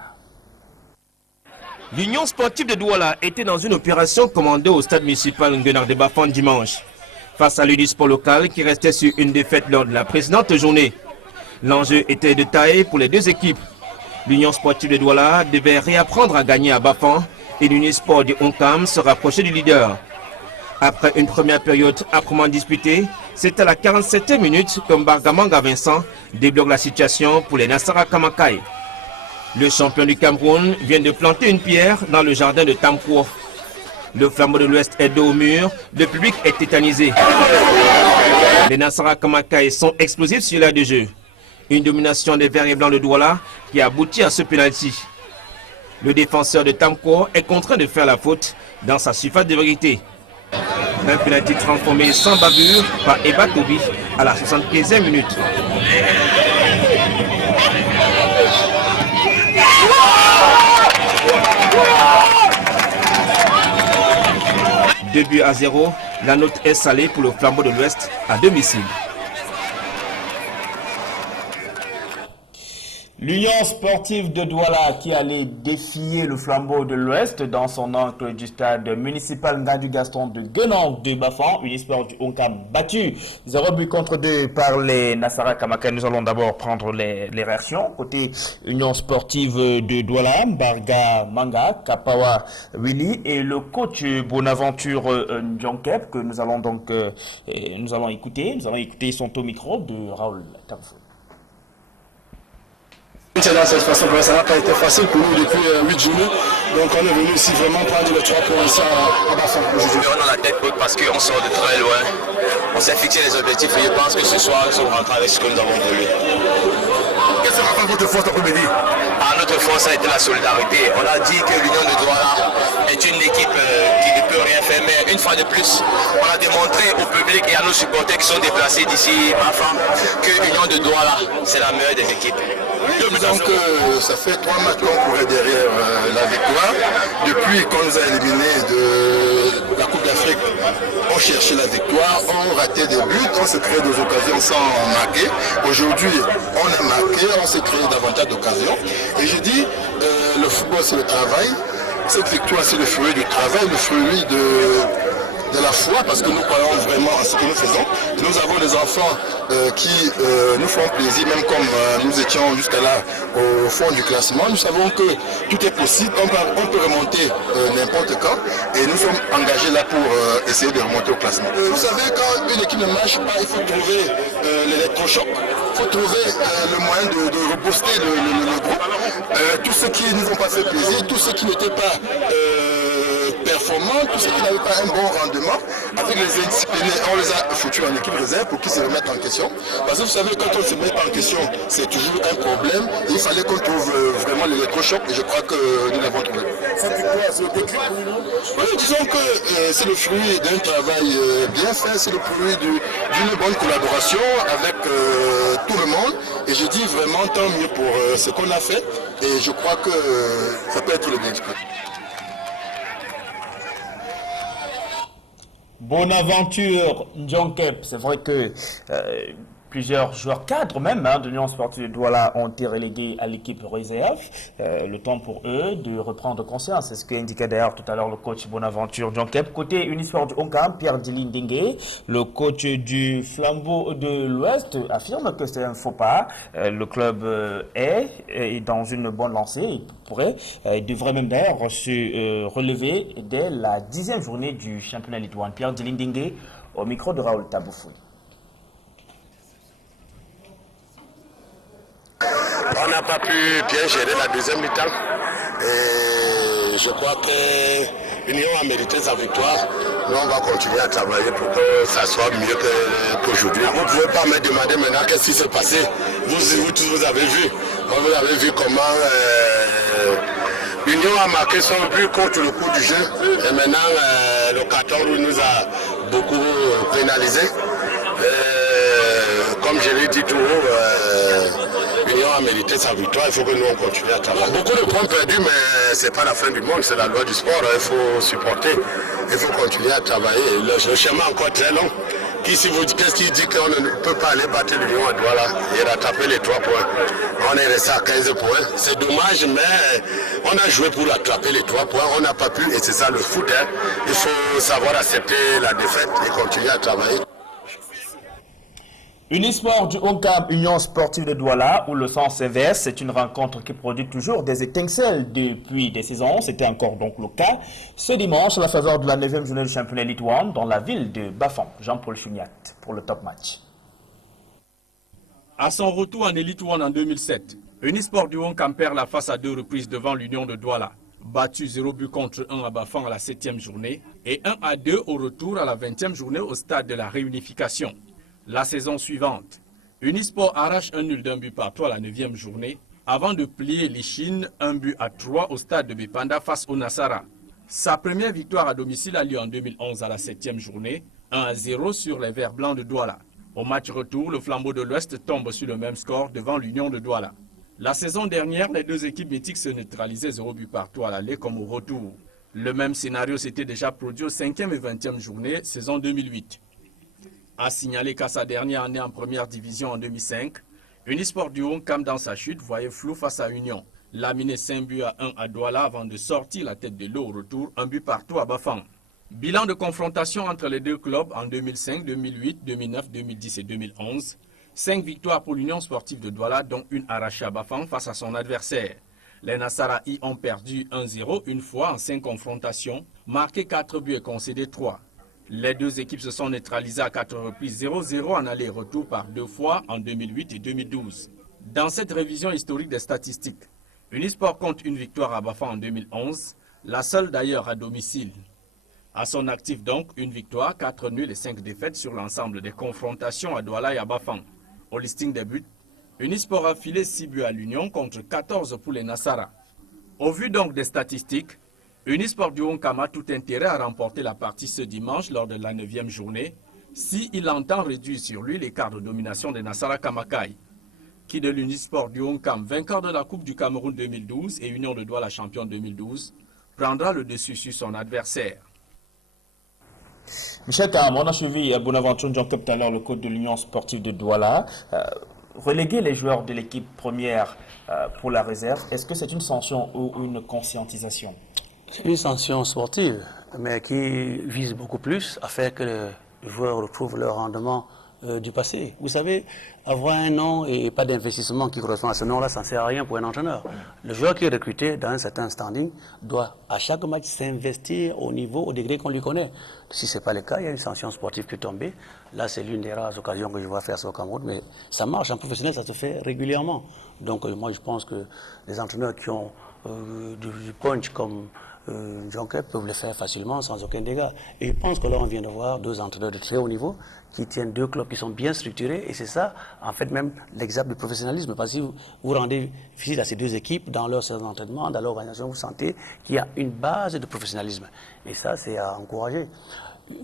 L'Union sportive de Douala était dans une opération commandée au stade municipal Nguenar de Bafan dimanche, face à l'Unisport local qui restait sur une défaite lors de la précédente journée. L'enjeu était de taille pour les deux équipes. L'Union sportive de Douala devait réapprendre à gagner à Bafan et l'Unisport du Onkam se rapprocher du leader. Après une première période âprement disputée, c'est à la 47e minute que Mbargamanga Vincent débloque la situation pour les Nassara Kamakai. Le champion du Cameroun vient de planter une pierre dans le jardin de Tamkour. Le flambeau de l'Ouest est dos au mur, le public est tétanisé. Les Nassara Kamakai sont explosifs sur l'aire de jeu. Une domination des verts et blancs de Douala qui aboutit à ce pénalty. Le défenseur de Tamkour est contraint de faire la faute dans sa surface de vérité. Un pénalty transformé sans bavure par Eba Tobi à la 75e minute. Deux buts à 0, la note est salée pour le flambeau de l'Ouest à domicile. L'Union sportive de Douala qui allait défier le flambeau de l'Ouest dans son angle du stade municipal Ngadu Gaston de Guenang de Bafan. Unisport du Onkam battu 0-2 par les Nassara Kamakai. Nous allons d'abord prendre les réactions. Côté Union sportive de Douala, Mbarga Manga, Kapawa Willy et le coach Bonaventure Ndjonkep que nous allons donc écouter. Nous allons écouter son au micro de Raoul Tamfou. Dans cette façon, ça n'a pas été facile pour nous depuis 8 journées. Donc on est venu ici vraiment prendre les 3 points ici à Bafan aujourd'hui. On a la tête haute parce qu'on sort de très loin. On s'est fixé les objectifs et je pense que ce soir, nous sommes rentrés avec ce que nous avons voulu. Qu'est-ce que sera votre force après-midi? Notre force a été la solidarité. On a dit que l'Union de Douala est une équipe qui ne peut rien faire, mais une fois de plus, on a démontré au public et à nos supporters qui sont déplacés d'ici Bafan que l'Union de Douala, c'est la meilleure des équipes. Donc ça fait 3 matchs qu'on courait derrière la victoire. Depuis qu'on nous a éliminés de la Coupe d'Afrique, on cherchait la victoire, on ratait des buts, on s'est créé des occasions sans marquer. Aujourd'hui, on a marqué, on s'est créé davantage d'occasions. Et je dis, le football c'est le travail. Cette victoire c'est le fruit du travail, le fruit de la foi, parce que nous croyons vraiment en ce que nous faisons. Et nous avons des enfants qui nous font plaisir, même comme nous étions jusqu'à là au fond du classement. Nous savons que tout est possible, on peut remonter n'importe quand, et nous sommes engagés là pour essayer de remonter au classement. Vous savez, quand une équipe ne marche pas, il faut trouver l'électrochoc, il faut trouver le moyen de rebooster le groupe. Tous ceux qui ne nous ont pas fait plaisir, tous ceux qui n'étaient pas performants performants, tous ceux qui n'avaient pas un bon rendement, avec les indisciplinés, on les a foutus en équipe réserve pour qu'ils se remettent en question. Parce que vous savez, quand on se met en question, c'est toujours un problème. Il fallait qu'on trouve vraiment l'électrochoc et je crois que nous l'avons trouvé. Oui, disons que c'est le fruit d'un travail bien fait, c'est le fruit d'une bonne collaboration avec tout le monde. Et je dis vraiment tant mieux pour ce qu'on a fait et je crois que ça peut être le bien. Bonaventure Ndjonkep, c'est vrai que plusieurs joueurs cadres même de l'Union sportive de Douala ont été relégués à l'équipe réserve. Le temps pour eux de reprendre conscience. C'est ce qu'indiquait d'ailleurs tout à l'heure le coach Bonaventure Ndjonkep. Côté Unisport du Honkam, Pierre Dilindingue, le coach du Flambeau de l'Ouest, affirme que c'est un faux pas. Le club est dans une bonne lancée. Il devrait même d'ailleurs se relever dès la 10e journée du championnat lituanien. Pierre Dilindingue au micro de Raoul Taboufoui. On n'a pas pu bien gérer la deuxième mi-temps et je crois que l'Union a mérité sa victoire. Nous, on va continuer à travailler pour que ça soit mieux qu'aujourd'hui. Vous ne pouvez pas me demander maintenant qu'est-ce qui s'est passé. Vous tous, vous avez vu. Vous avez vu comment l'Union a marqué son but contre le coup du jeu. Et maintenant, le 14 nous a beaucoup pénalisé. Comme je l'ai dit tout haut, l'Union a mérité sa victoire, il faut que nous on continue à travailler. Beaucoup de points perdus, mais ce n'est pas la fin du monde, c'est la loi du sport, il faut supporter, il faut continuer à travailler. Le chemin est encore très long. Qu'est-ce qui dit qu'on ne peut pas aller battre l'Union à Douala et rattraper les 3 points? On est resté à 15 points. C'est dommage, mais on a joué pour attraper les 3 points, on n'a pas pu, et c'est ça le foot. Hein. Il faut savoir accepter la défaite et continuer à travailler. Unisport du Honkam, Union sportive de Douala, où le sens inverse, c'est une rencontre qui produit toujours des étincelles depuis des saisons. C'était encore donc le cas ce dimanche à la faveur de la 9e journée du championnat lituan dans la ville de Bafang. Jean-Paul Chuniat pour le top match. À son retour en Elite One en 2007, Unisport du Honkam perd la face à 2 reprises devant l'Union de Douala. Battu 0 but contre 1 à Bafang à la 7e journée et 1-2 au retour à la 20e journée au stade de la réunification. La saison suivante, Unisport arrache un nul d'un but partout à la 9e journée avant de plier l'Ichine 1-3 au stade de Bepanda face au Nassara. Sa première victoire à domicile a lieu en 2011 à la 7e journée, 1-0 sur les Verts Blancs de Douala. Au match retour, le Flambeau de l'Ouest tombe sur le même score devant l'Union de Douala. La saison dernière, les 2 équipes mythiques se neutralisaient 0 but partout à l'aller comme au retour. Le même scénario s'était déjà produit aux 5e et 20e journées, saison 2008. A signalé qu'à sa dernière année en première division en 2005, Unisport du Honkam dans sa chute voyait flou face à Union. Laminé 5 buts à 1 à Douala avant de sortir la tête de l'eau au retour, 1 but partout à Bafang. Bilan de confrontation entre les 2 clubs en 2005, 2008, 2009, 2010 et 2011. 5 victoires pour l'Union sportive de Douala, dont une arrachée à Bafang face à son adversaire. Les Nassaraï ont perdu 1-0 une fois en 5 confrontations, marqué 4 buts et concédé 3. Les 2 équipes se sont neutralisées à 4 reprises 0-0 en aller-retour par 2 fois en 2008 et 2012. Dans cette révision historique des statistiques, Unisport compte une victoire à Bafang en 2011, la seule d'ailleurs à domicile. À son actif donc, une victoire, 4 nuls et 5 défaites sur l'ensemble des confrontations à Douala et à Bafang. Au listing des buts, Unisport a filé 6 buts à l'Union contre 14 pour les Nassara. Au vu donc des statistiques, Unisport du Honkam a tout intérêt à remporter la partie ce dimanche lors de la 9e journée, s'il entend réduire sur lui l'écart de domination des Nassara Kamakai, qui de l'Unisport du Honkam, vainqueur de la Coupe du Cameroun 2012 et Union de Douala champion 2012, prendra le dessus sur son adversaire. Michel Tam, on a suivi Bonaventure Ndjonkep tout à l'heure, le coach de l'Union sportive de Douala. Reléguer les joueurs de l'équipe première pour la réserve, est-ce que c'est une sanction ou une conscientisation? C'est une sanction sportive, mais qui vise beaucoup plus à faire que les joueurs retrouvent leur rendement du passé. Vous savez, avoir un nom et pas d'investissement qui correspond à ce nom-là, ça ne sert à rien pour un entraîneur. Le joueur qui est recruté dans un certain standing doit à chaque match s'investir au niveau, au degré qu'on lui connaît. Si ce n'est pas le cas, il y a une sanction sportive qui est tombée. Là, c'est l'une des rares occasions que je vois faire ça au Cameroun, mais ça marche, en professionnel, ça se fait régulièrement. Donc moi, je pense que les entraîneurs qui ont du punch comme Jonker peuvent le faire facilement sans aucun dégât. Et je pense que là, on vient de voir 2 entraîneurs de très haut niveau qui tiennent 2 clubs qui sont bien structurés. Et c'est ça, en fait, même l'exemple du professionnalisme. Parce que si vous rendez visite à ces 2 équipes, dans leur séance d'entraînement, dans l'organisation, vous sentez qu'il y a une base de professionnalisme. Et ça, c'est à encourager.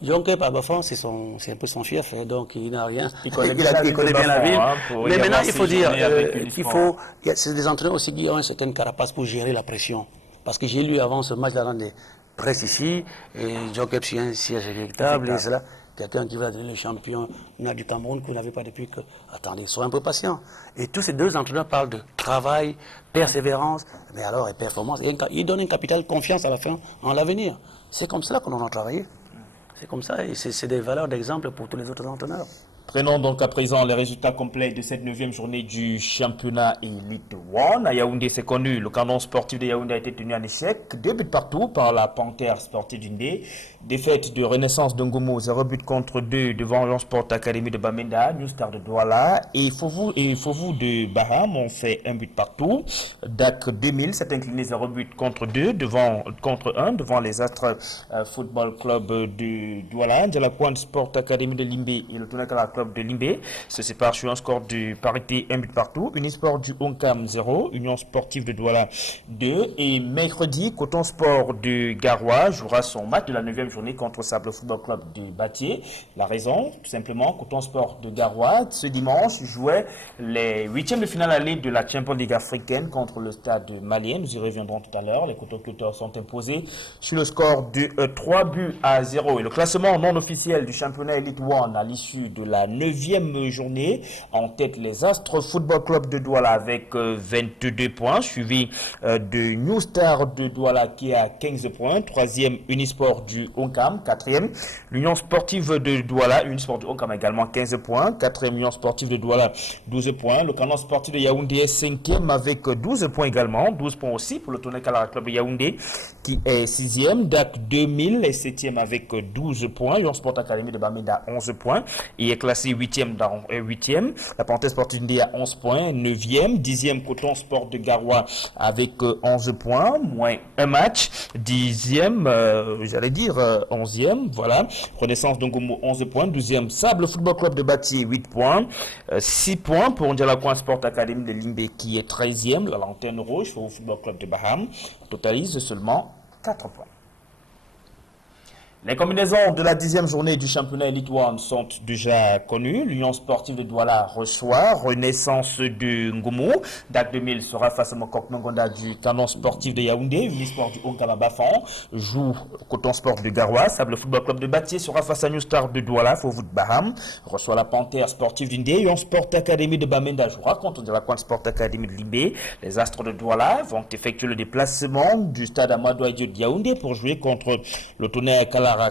Jonker par Bafan, c'est un peu son fief, hein, donc il n'a rien. Il connaît bien la ville. Mais maintenant, il faut dire c'est des entraîneurs aussi qui ont une certaine carapace pour gérer la pression. Parce que j'ai lu avant ce match dans des presse ici, et Jonker c'est un siège éjectable, et cela. Quelqu'un qui va donner le championnat du Cameroun que vous n'avez pas depuis que... Attendez, soyez un peu patient. Et tous ces 2 entraîneurs parlent de travail, persévérance, mais alors et performance. Et ils donnent un capital confiance à la fin en l'avenir. C'est comme cela qu'on en a travaillé. C'est comme ça, et c'est des valeurs d'exemple pour tous les autres entraîneurs. Prenons donc à présent les résultats complets de cette 9e journée du championnat Elite One. À Yaoundé, c'est connu, le canon sportif de Yaoundé a été tenu en échec. 2 buts partout par la Panthère sportive d'Indé. Défaite de Renaissance de Ngomo, 0 but contre 2 devant Lyon Sport Academy de Bamenda, New Star de Douala. Et Fovu de Baham ont fait 1 but partout. DAC 2000 s'est incliné 0 but contre 1 devant les Astres Football Club de Douala. Ndjalakwan Sport Academy de Limbé et le Tonakala Club de Limbé se séparent sur un score de parité 1 but partout. Unisport du Onkam 0, Union Sportive de Douala 2. Et mercredi, Coton Sport de Garoua jouera son match de la 9e journée contre Sable Football Club de Batié. La raison, tout simplement, Coton Sport de Garoua, ce dimanche, jouait les 8e de finale aller de la Champions League africaine contre le stade malien. Nous y reviendrons tout à l'heure. Les Coton-Culteurs sont imposés sur le score de 3 buts à 0. Et le classement non officiel du championnat Elite One à l'issue de la 9e journée, en tête les Astres Football Club de Douala avec 22 points, suivi de New Star de Douala qui a 15 points, 3e Unisport du Onkam, 4e l'Union Sportive de Douala, Unisport du Onkam également 15 points, 4e Union Sportive de Douala 12 points, le canon sportif de Yaoundé est 5e avec 12 points également, 12 points aussi pour le Tonakala Club de Yaoundé qui est 6e, DAC 2000 est 7e avec 12 points, Lyon Sport Academy de Bamenda 11 points, et est classé 8e dans 8e, la Panthère Sportive d'Indé à 11 points, 9e, 10e Coton Sport de Garoua avec 11 points, moins un match, 10e, j'allais dire 11e, voilà, Renaissance d'Ongomo 11 points, 12e Sable Football Club de Batié 8 points, 6 points pour Ndjalakwan Sport Academy de Limbé qui est 13e, la Lanterne Rouge au Football Club de Baham totalise seulement 4 points. Les combinaisons de la 10e journée du championnat Elite One sont déjà connues. L'Union Sportive de Douala reçoit Renaissance de Ngoumou. DAC 2000 sera face à Mokok Mengonda du canon sportif de Yaoundé. Unisport du Onkama Bafan joue Coton Sport de Garoua. Sable Football Club de Batié sera face à New Star de Douala. Fovu de Baham reçoit la Panthère sportive d'Indé. Lyon Sport Academy de Bamenda jouera contre de la Quan Sport Academy de Limbé. Les Astres de Douala vont effectuer le déplacement du stade Amadou Aïdio de Yaoundé pour jouer contre le tonnerre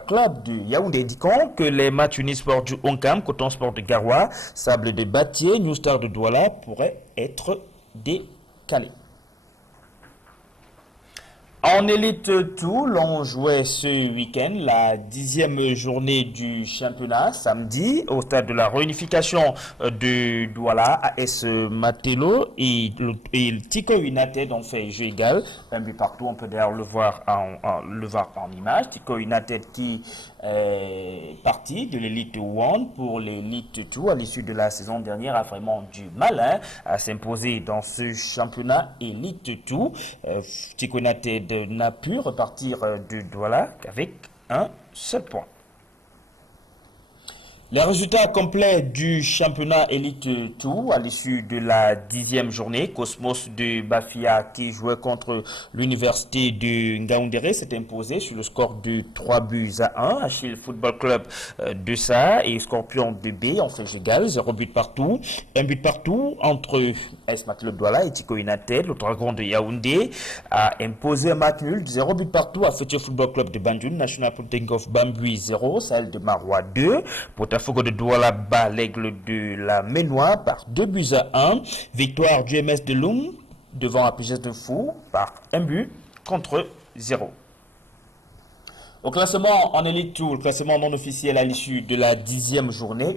Club de Yaoundé, indiquant que les matchs Unisport du Onkam, Coton Sport de Garoua, Sable de Batié, New Star de Douala pourraient être décalés. En Elite 2, l'on jouait ce week-end la 10e journée du championnat, samedi, au stade de la réunification de Douala, AS Matelo et Tico United ont fait jeu égal, un but partout, on peut d'ailleurs le voir en image. Tico United qui est parti de l'Elite 1 pour l'Elite 2 à l'issue de la saison dernière a vraiment du mal à s'imposer dans ce championnat Elite 2. Tico United n'a pu repartir de Douala qu'avec un seul point. Les résultats complets du championnat Elite 2 à l'issue de la 10e journée. Cosmos de Bafia qui jouait contre l'université de Ngaoundéré s'est imposé sur le score de 3 buts à 1. Achille Football Club de Sa et Scorpion de B ont fait égal, 0 but partout. Un but partout entre AS Matelo Douala et Tico United. Le Dragon de Yaoundé a imposé un match nul, 0 but partout à Future Football Club de Banjul. National Polytechnic of Bambui 0, Sahel de Marois 2. Fogo de Douala bat l'Aigle de la Ménois par 2 buts à 1. Victoire du MS de Loum devant APGS de Fou par 1 but contre 0. Au classement en Elite 2, le classement non officiel à l'issue de la 10e journée,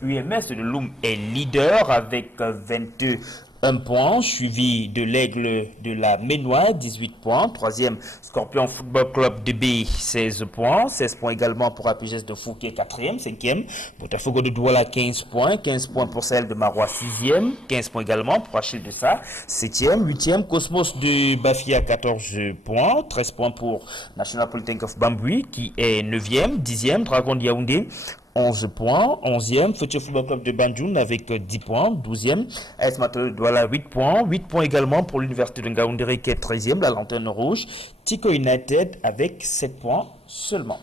UMS de Loum est leader avec 21 1 point, suivi de l'Aigle de la Ménois, 18 points. Troisième, Scorpion Football Club de B, 16 points. 16 points également pour APGS de Fouquet, 4e. 5e, Botafogo de Douala, 15 points. 15 points pour celle de Marois, 6e. 15 points également pour Achille de Sa, 7e. 8e, Cosmos de Bafia, 14 points. 13 points pour National Polytechnic of Bambui, qui est 9e. 10e, Dragon de Yaoundé, 11 points. 11e, Future Football Club de Banjul avec 10 points. 12e, AS Matador de Douala, 8 points. 8 points également pour l'Université de Ngaoundéré qui est 13e, la Lanterne Rouge. Tico United avec 7 points seulement.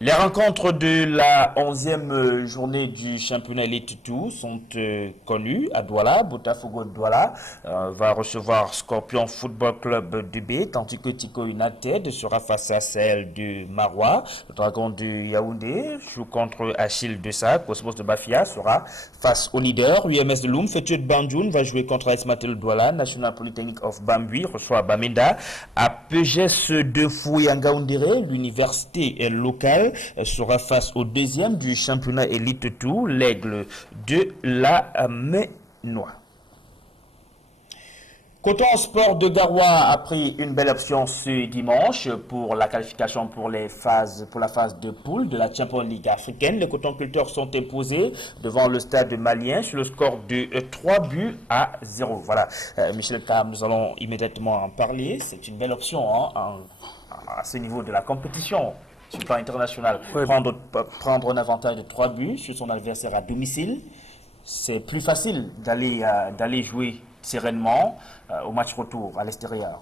Les rencontres de la 11e journée du championnat Elite 2 sont connues à Douala. Botafogo de Douala va recevoir Scorpion Football Club de B, tandis que Tico United sera face à celle de Marois. Le Dragon de Yaoundé joue contre Achille de Sa. Cosmos de Bafia sera face au leader. UMS de Loum, Futur de Banjul va jouer contre AS Matador de Douala. National Polytechnic of Bambui reçoit Bamenda. À PGS de Fouyangaoundéré, l'université locale sera face au deuxième du championnat Elite 2, l'Aigle de la Ménois. Coton Sport de Garoua a pris une belle option ce dimanche pour la qualification pour la phase de poule de la Champions League africaine. Les cotonculteurs sont imposés devant le stade malien sur le score de 3-0. Voilà, Michel Cam, nous allons immédiatement en parler. C'est une belle option à ce niveau de la compétition. Sur le plan international, oui. Prendre un avantage de 3 buts sur son adversaire à domicile, c'est plus facile d'aller jouer sereinement au match retour à l'extérieur.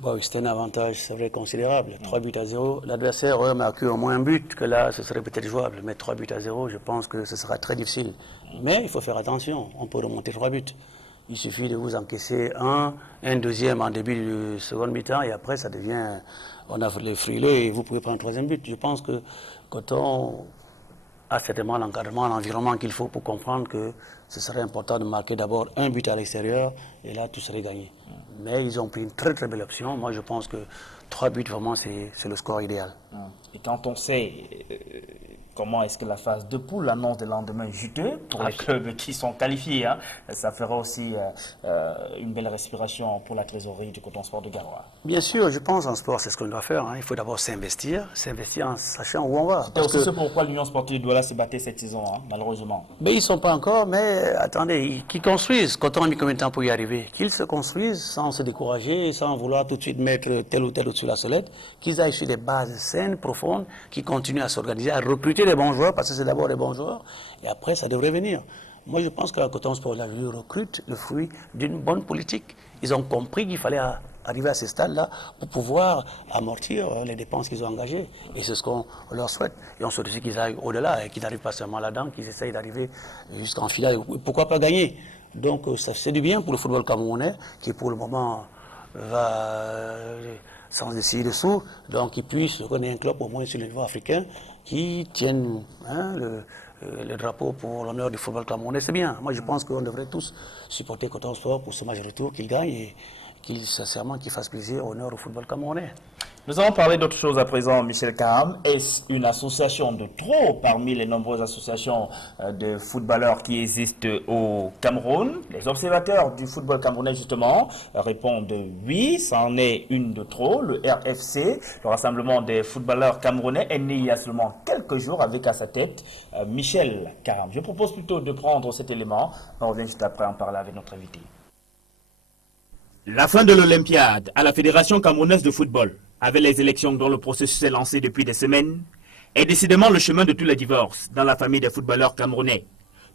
Bon, c'est un avantage, c'est vrai, considérable. 3-0. L'adversaire aurait marqué au moins un but, que là, ce serait peut-être jouable. Mais 3-0, je pense que ce sera très difficile. Mais il faut faire attention, on peut remonter 3 buts. Il suffit de vous encaisser un deuxième en début de seconde mi-temps, et après, ça devient... On a les frileux et vous pouvez prendre un 3e but. Je pense que Coton a certainement l'encadrement, l'environnement qu'il faut pour comprendre que ce serait important de marquer d'abord un but à l'extérieur et là tout serait gagné. Mais ils ont pris une très très belle option. Moi je pense que 3 buts vraiment c'est le score idéal. Et quand on sait comment est-ce que la phase de poule annonce des lendemains juteux pour les clubs qui sont qualifiés, ça fera aussi une belle respiration pour la trésorerie du Coton Sport de Garoua. Bien sûr, je pense en sport, c'est ce qu'on doit faire. Il faut d'abord s'investir en sachant où on va. C'est aussi pourquoi l'Union Sportive de Douala s'est battue cette saison, malheureusement. Mais ils ne sont pas encore, mais attendez, qu'ils construisent. Coton a mis combien de temps pour y arriver? Qu'ils se construisent sans se décourager, sans vouloir tout de suite mettre tel ou tel au-dessus de la solette, qu'ils aillent sur des bases saines, profondes, qui continuent à s'organiser, à recruter des bons joueurs, parce que c'est d'abord des bons joueurs, et après ça devrait venir. Moi je pense que la Coton Sport recrute le fruit d'une bonne politique. Ils ont compris qu'il fallait arriver à ce stade-là pour pouvoir amortir les dépenses qu'ils ont engagées. Et c'est ce qu'on leur souhaite. Et on souhaite aussi qu'ils aillent au-delà et qu'ils n'arrivent pas seulement là-dedans, qu'ils essayent d'arriver jusqu'en finale. Pourquoi pas gagner? Donc ça c'est du bien pour le football camerounais, qui pour le moment va sans essayer dessous, donc qu'ils puissent connaître un club au moins sur le niveau africain qui tienne le drapeau pour l'honneur du football camerounais. C'est bien. Moi je pense qu'on devrait tous supporter Coton Sport pour ce match retour, qu'il gagne et sincèrement qu'il fasse plaisir, honneur au football camerounais. Nous allons parler d'autre chose à présent, Michel Karam. Est-ce une association de trop parmi les nombreuses associations de footballeurs qui existent au Cameroun? Les observateurs du football camerounais, justement, répondent oui, c'en est une de trop. Le RFC, le Rassemblement des footballeurs camerounais, est né il y a seulement quelques jours avec à sa tête Michel Karam. Je propose plutôt de prendre cet élément. On revient juste après en parler avec notre invité. La fin de l'Olympiade à la Fédération camerounaise de football, avec les élections dont le processus est lancé depuis des semaines, est décidément le chemin de tous les divorces dans la famille des footballeurs camerounais.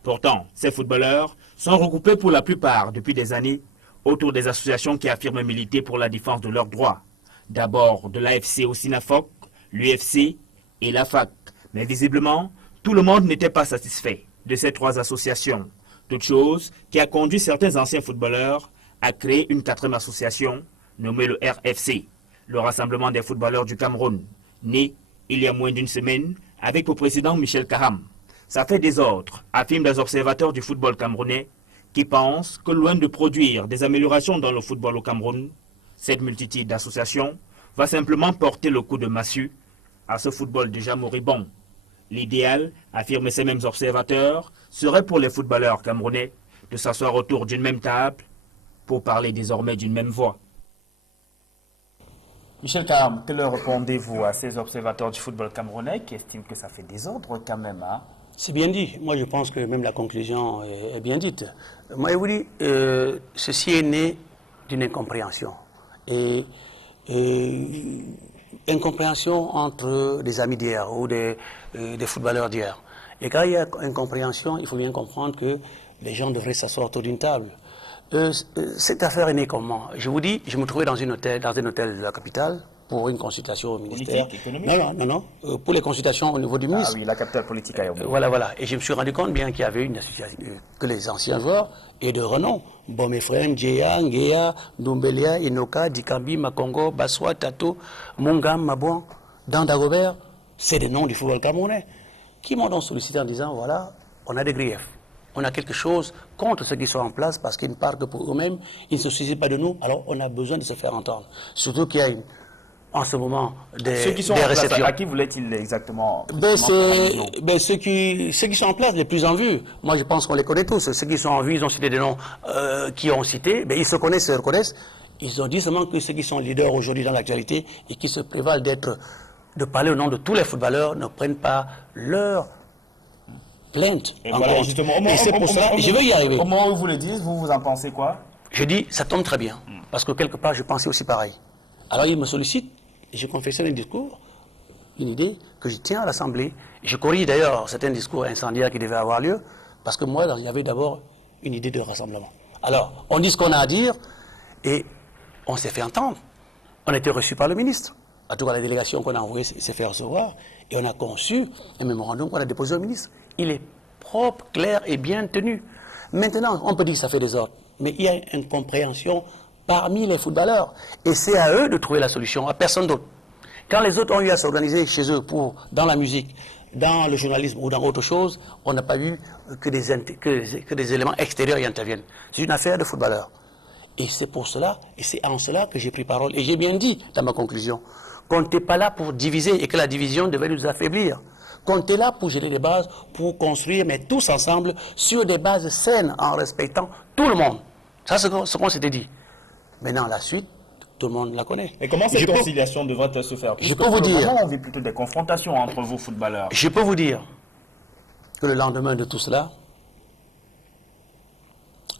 Pourtant, ces footballeurs sont regroupés pour la plupart depuis des années autour des associations qui affirment militer pour la défense de leurs droits. D'abord de l'AFC au Sinafoc, l'UFC et la FAC. Mais visiblement, tout le monde n'était pas satisfait de ces 3 associations. Toute chose qui a conduit certains anciens footballeurs à créer une 4e association nommée le RFC, le Rassemblement des footballeurs du Cameroun, né il y a moins d'une semaine avec le président Michel Karam. Ça fait désordre, affirment les observateurs du football camerounais qui pensent que loin de produire des améliorations dans le football au Cameroun, cette multitude d'associations va simplement porter le coup de massue à ce football déjà moribond. L'idéal, affirment ces mêmes observateurs, serait pour les footballeurs camerounais de s'asseoir autour d'une même table pour parler désormais d'une même voix. Michel Karam, que leur répondez-vous à ces observateurs du football camerounais qui estiment que ça fait désordre quand même? C'est bien dit. Moi, je pense que même la conclusion est bien dite. Moi, je vous dis, ceci est né d'une incompréhension. Et incompréhension entre des amis d'hier ou des footballeurs d'hier. Et quand il y a incompréhension, il faut bien comprendre que les gens devraient s'asseoir autour d'une table. Cette affaire est née comment? Je vous dis, je me trouvais dans un hôtel de la capitale pour une consultation au ministère. Politique, économique? Non. Pour les consultations au niveau du ministre. Ah oui, la capitale politique à Yaoundé. Voilà. Et je me suis rendu compte bien qu'il y avait une association, que les anciens joueurs et de renom, Bomefren, Djeya, Ngea, Doumbélia, Inoka, Dikambi, Makongo, Baswa, Tato, Mongam, Mabouan, Dagobert, c'est des noms du football camerounais, qui m'ont donc sollicité en disant, voilà, on a des griefs. On a quelque chose contre ceux qui sont en place parce qu'ils ne parlent que pour eux-mêmes, ils ne se soucient pas de nous, alors on a besoin de se faire entendre. Surtout qu'il y a en ce moment ceux qui sont en place, à qui voulaient-ils exactement? Ceux qui sont en place, les plus en vue, moi je pense qu'on les connaît tous. Ceux qui sont en vue, ils ont cité des noms qui ont cité, ils se connaissent, se reconnaissent. Ils ont dit seulement que ceux qui sont leaders aujourd'hui dans l'actualité et qui se prévalent de parler au nom de tous les footballeurs ne prennent pas leur plainte en compte. Et c'est pour ça, je veux y arriver. Comment vous le dites, vous en pensez quoi? Je dis, ça tombe très bien, parce que quelque part je pensais aussi pareil. Alors ils me sollicitent, et je confectionne un discours, une idée que je tiens à l'Assemblée. Je corrige d'ailleurs certains discours incendiaires qui devaient avoir lieu, parce que moi, il y avait d'abord une idée de rassemblement. Alors, on dit ce qu'on a à dire, et on s'est fait entendre. On a été reçu par le ministre. En tout cas, la délégation qu'on a envoyée s'est fait recevoir, et on a conçu un mémorandum qu'on a déposé au ministre. Il est propre, clair et bien tenu. Maintenant, on peut dire que ça fait des ordres, mais il y a une incompréhension parmi les footballeurs. Et c'est à eux de trouver la solution, à personne d'autre. Quand les autres ont eu à s'organiser chez eux dans la musique, dans le journalisme ou dans autre chose, on n'a pas vu que des éléments extérieurs y interviennent. C'est une affaire de footballeurs. Et c'est pour cela, et c'est en cela que j'ai pris parole. Et j'ai bien dit dans ma conclusion qu'on n'était pas là pour diviser et que la division devait nous affaiblir. Qu'on était là pour gérer des bases, pour construire, mais tous ensemble, sur des bases saines, en respectant tout le monde. Ça, c'est ce qu'on s'était dit. Maintenant, la suite, tout le monde la connaît. Et comment cette conciliation devrait se faire? Je peux vous dire. On vit plutôt des confrontations entre vous, footballeurs. Je peux vous dire que le lendemain de tout cela,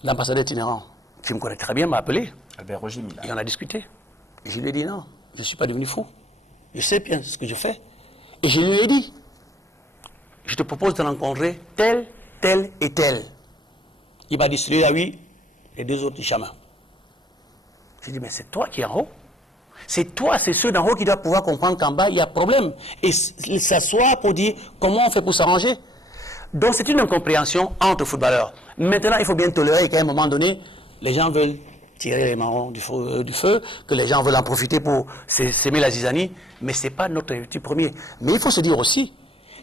l'ambassadeur itinérant, qui me connaît très bien, m'a appelé. Albert Roger Mila. Et on a discuté. Et je lui ai dit non, je ne suis pas devenu fou. Je sais bien ce que je fais. Et je lui ai dit, je te propose de rencontrer tel, tel et tel. Il m'a dit celui-là, oui, et deux autres, Chama. J'ai dit, mais c'est toi qui es en haut. C'est toi, c'est ceux d'en haut qui doivent pouvoir comprendre qu'en bas, il y a problème. Et s'asseoir pour dire comment on fait pour s'arranger. Donc c'est une incompréhension entre footballeurs. Maintenant, il faut bien tolérer qu'à un moment donné, les gens veulent tirer les marrons du feu, que les gens veulent en profiter pour s'aimer la zizanie, mais ce n'est pas notre objectif premier. Mais il faut se dire aussi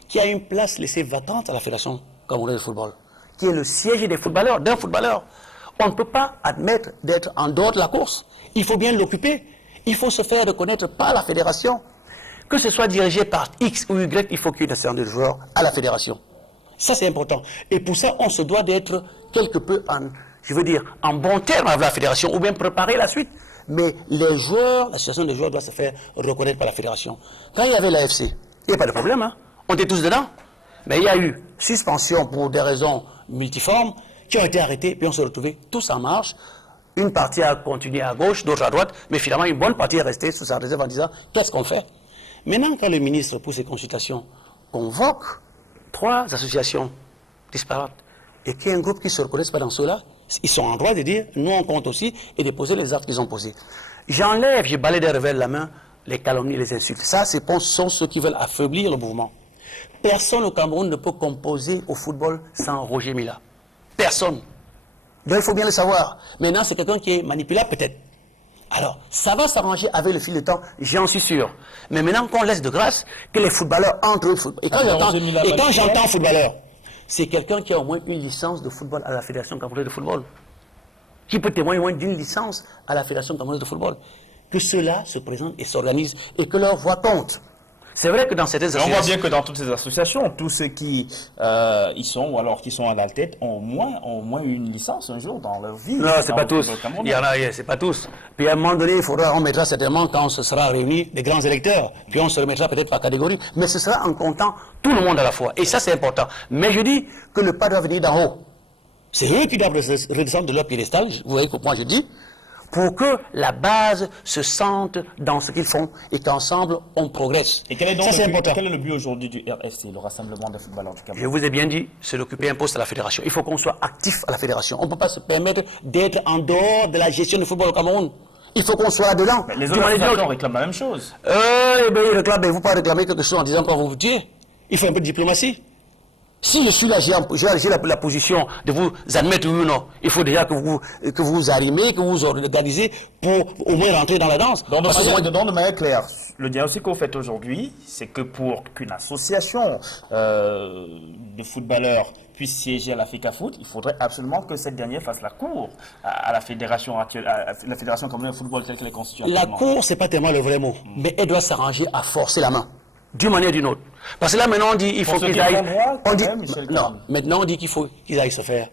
qu'il y a une place laissée vacante à la Fédération camerounaise de football, qui est le siège des footballeurs, d'un footballeur. On ne peut pas admettre d'être en dehors de la course. Il faut bien l'occuper. Il faut se faire reconnaître par la fédération. Que ce soit dirigé par X ou Y, il faut qu'il y ait une assemblée de joueurs à la fédération. Ça, c'est important. Et pour ça, on se doit d'être quelque peu en bon terme avec la fédération, ou bien préparer la suite. Mais les joueurs, l'association des joueurs doit se faire reconnaître par la fédération. Quand il y avait l'AFC, il n'y a pas de problème, hein. On était tous dedans. Mais il y a eu suspension pour des raisons multiformes, qui ont été arrêtés, puis on se retrouvait tous en marche. Une partie a continué à gauche, d'autres à droite, mais finalement une bonne partie est restée sous sa réserve en disant qu'est-ce qu'on fait? Maintenant, quand le ministre, pour ses consultations, convoque 3 associations disparates et qu'il y a un groupe qui ne se reconnaissent pas dans ceux-là, ils sont en droit de dire nous on compte aussi et de poser les actes qu'ils ont posés. J'enlève, je balaye des revers de la main, les calomnies, les insultes. Ça, sont ceux qui veulent affaiblir le mouvement. Personne au Cameroun ne peut composer au football sans Roger Mila. Personne. Donc il faut bien le savoir. Maintenant, c'est quelqu'un qui est manipulable peut-être. Alors, ça va s'arranger avec le fil du temps, j'en suis sûr. Mais maintenant qu'on laisse de grâce que les footballeurs entrent au football. Et quand j'entends footballeur, c'est quelqu'un qui a au moins une licence de football à la Fédération camerounaise de football. Qui peut témoigner au moins d'une licence à la Fédération camerounaise de football. Que ceux-là se présentent et s'organisent et que leur voix compte. C'est vrai que dans certaines associations... On voit bien que dans toutes ces associations, tous ceux qui y sont, ou alors qui sont à la tête, ont au moins une licence un jour dans leur vie. Non, c'est pas tous. Il y en a, c'est pas tous. Puis à un moment donné, on mettra certainement, quand on se sera réunis, des grands électeurs. Puis on se remettra peut-être par catégorie. Mais ce sera en comptant tout le monde à la fois. Et ça, c'est important. Mais je dis que le pas doit venir d'en haut. C'est eux qui doivent redescendre de leur piédestal, vous voyez comment je dis, pour que la base se sente dans ce qu'ils font et qu'ensemble, on progresse. Et quel est donc ça, c'est important. Quel est le but aujourd'hui du RFC, le Rassemblement des footballeurs du Cameroun? Je vous ai bien dit, c'est d'occuper un poste à la fédération. Il faut qu'on soit actif à la fédération. On ne peut pas se permettre d'être en dehors de la gestion du football au Cameroun. Il faut qu'on soit dedans. Mais les autres associations réclament la même chose. Eh bien, ils réclament, mais vous ne pouvez pas réclamer quelque chose en disant qu'on va vous tuer. Il faut un peu de diplomatie. Si je suis là, j'ai la position de vous admettre oui ou non. Il faut déjà que vous arrimez, que vous organisez pour au moins rentrer dans la danse. Donc, de manière claire, le diagnostic que vous faites aujourd'hui, c'est que pour qu'une association de footballeurs puisse siéger à la FECAFOOT, il faudrait absolument que cette dernière fasse la cour à la fédération actuelle, à la fédération camerounaise de football telle qu'elle est constituée. La cour, c'est pas tellement le vrai mot, mais elle doit s'arranger à forcer la main. D'une manière ou d'une autre. Parce que là, maintenant, on dit il faut qu'ils aillent. Maintenant, on dit qu'il faut qu'ils aillent se faire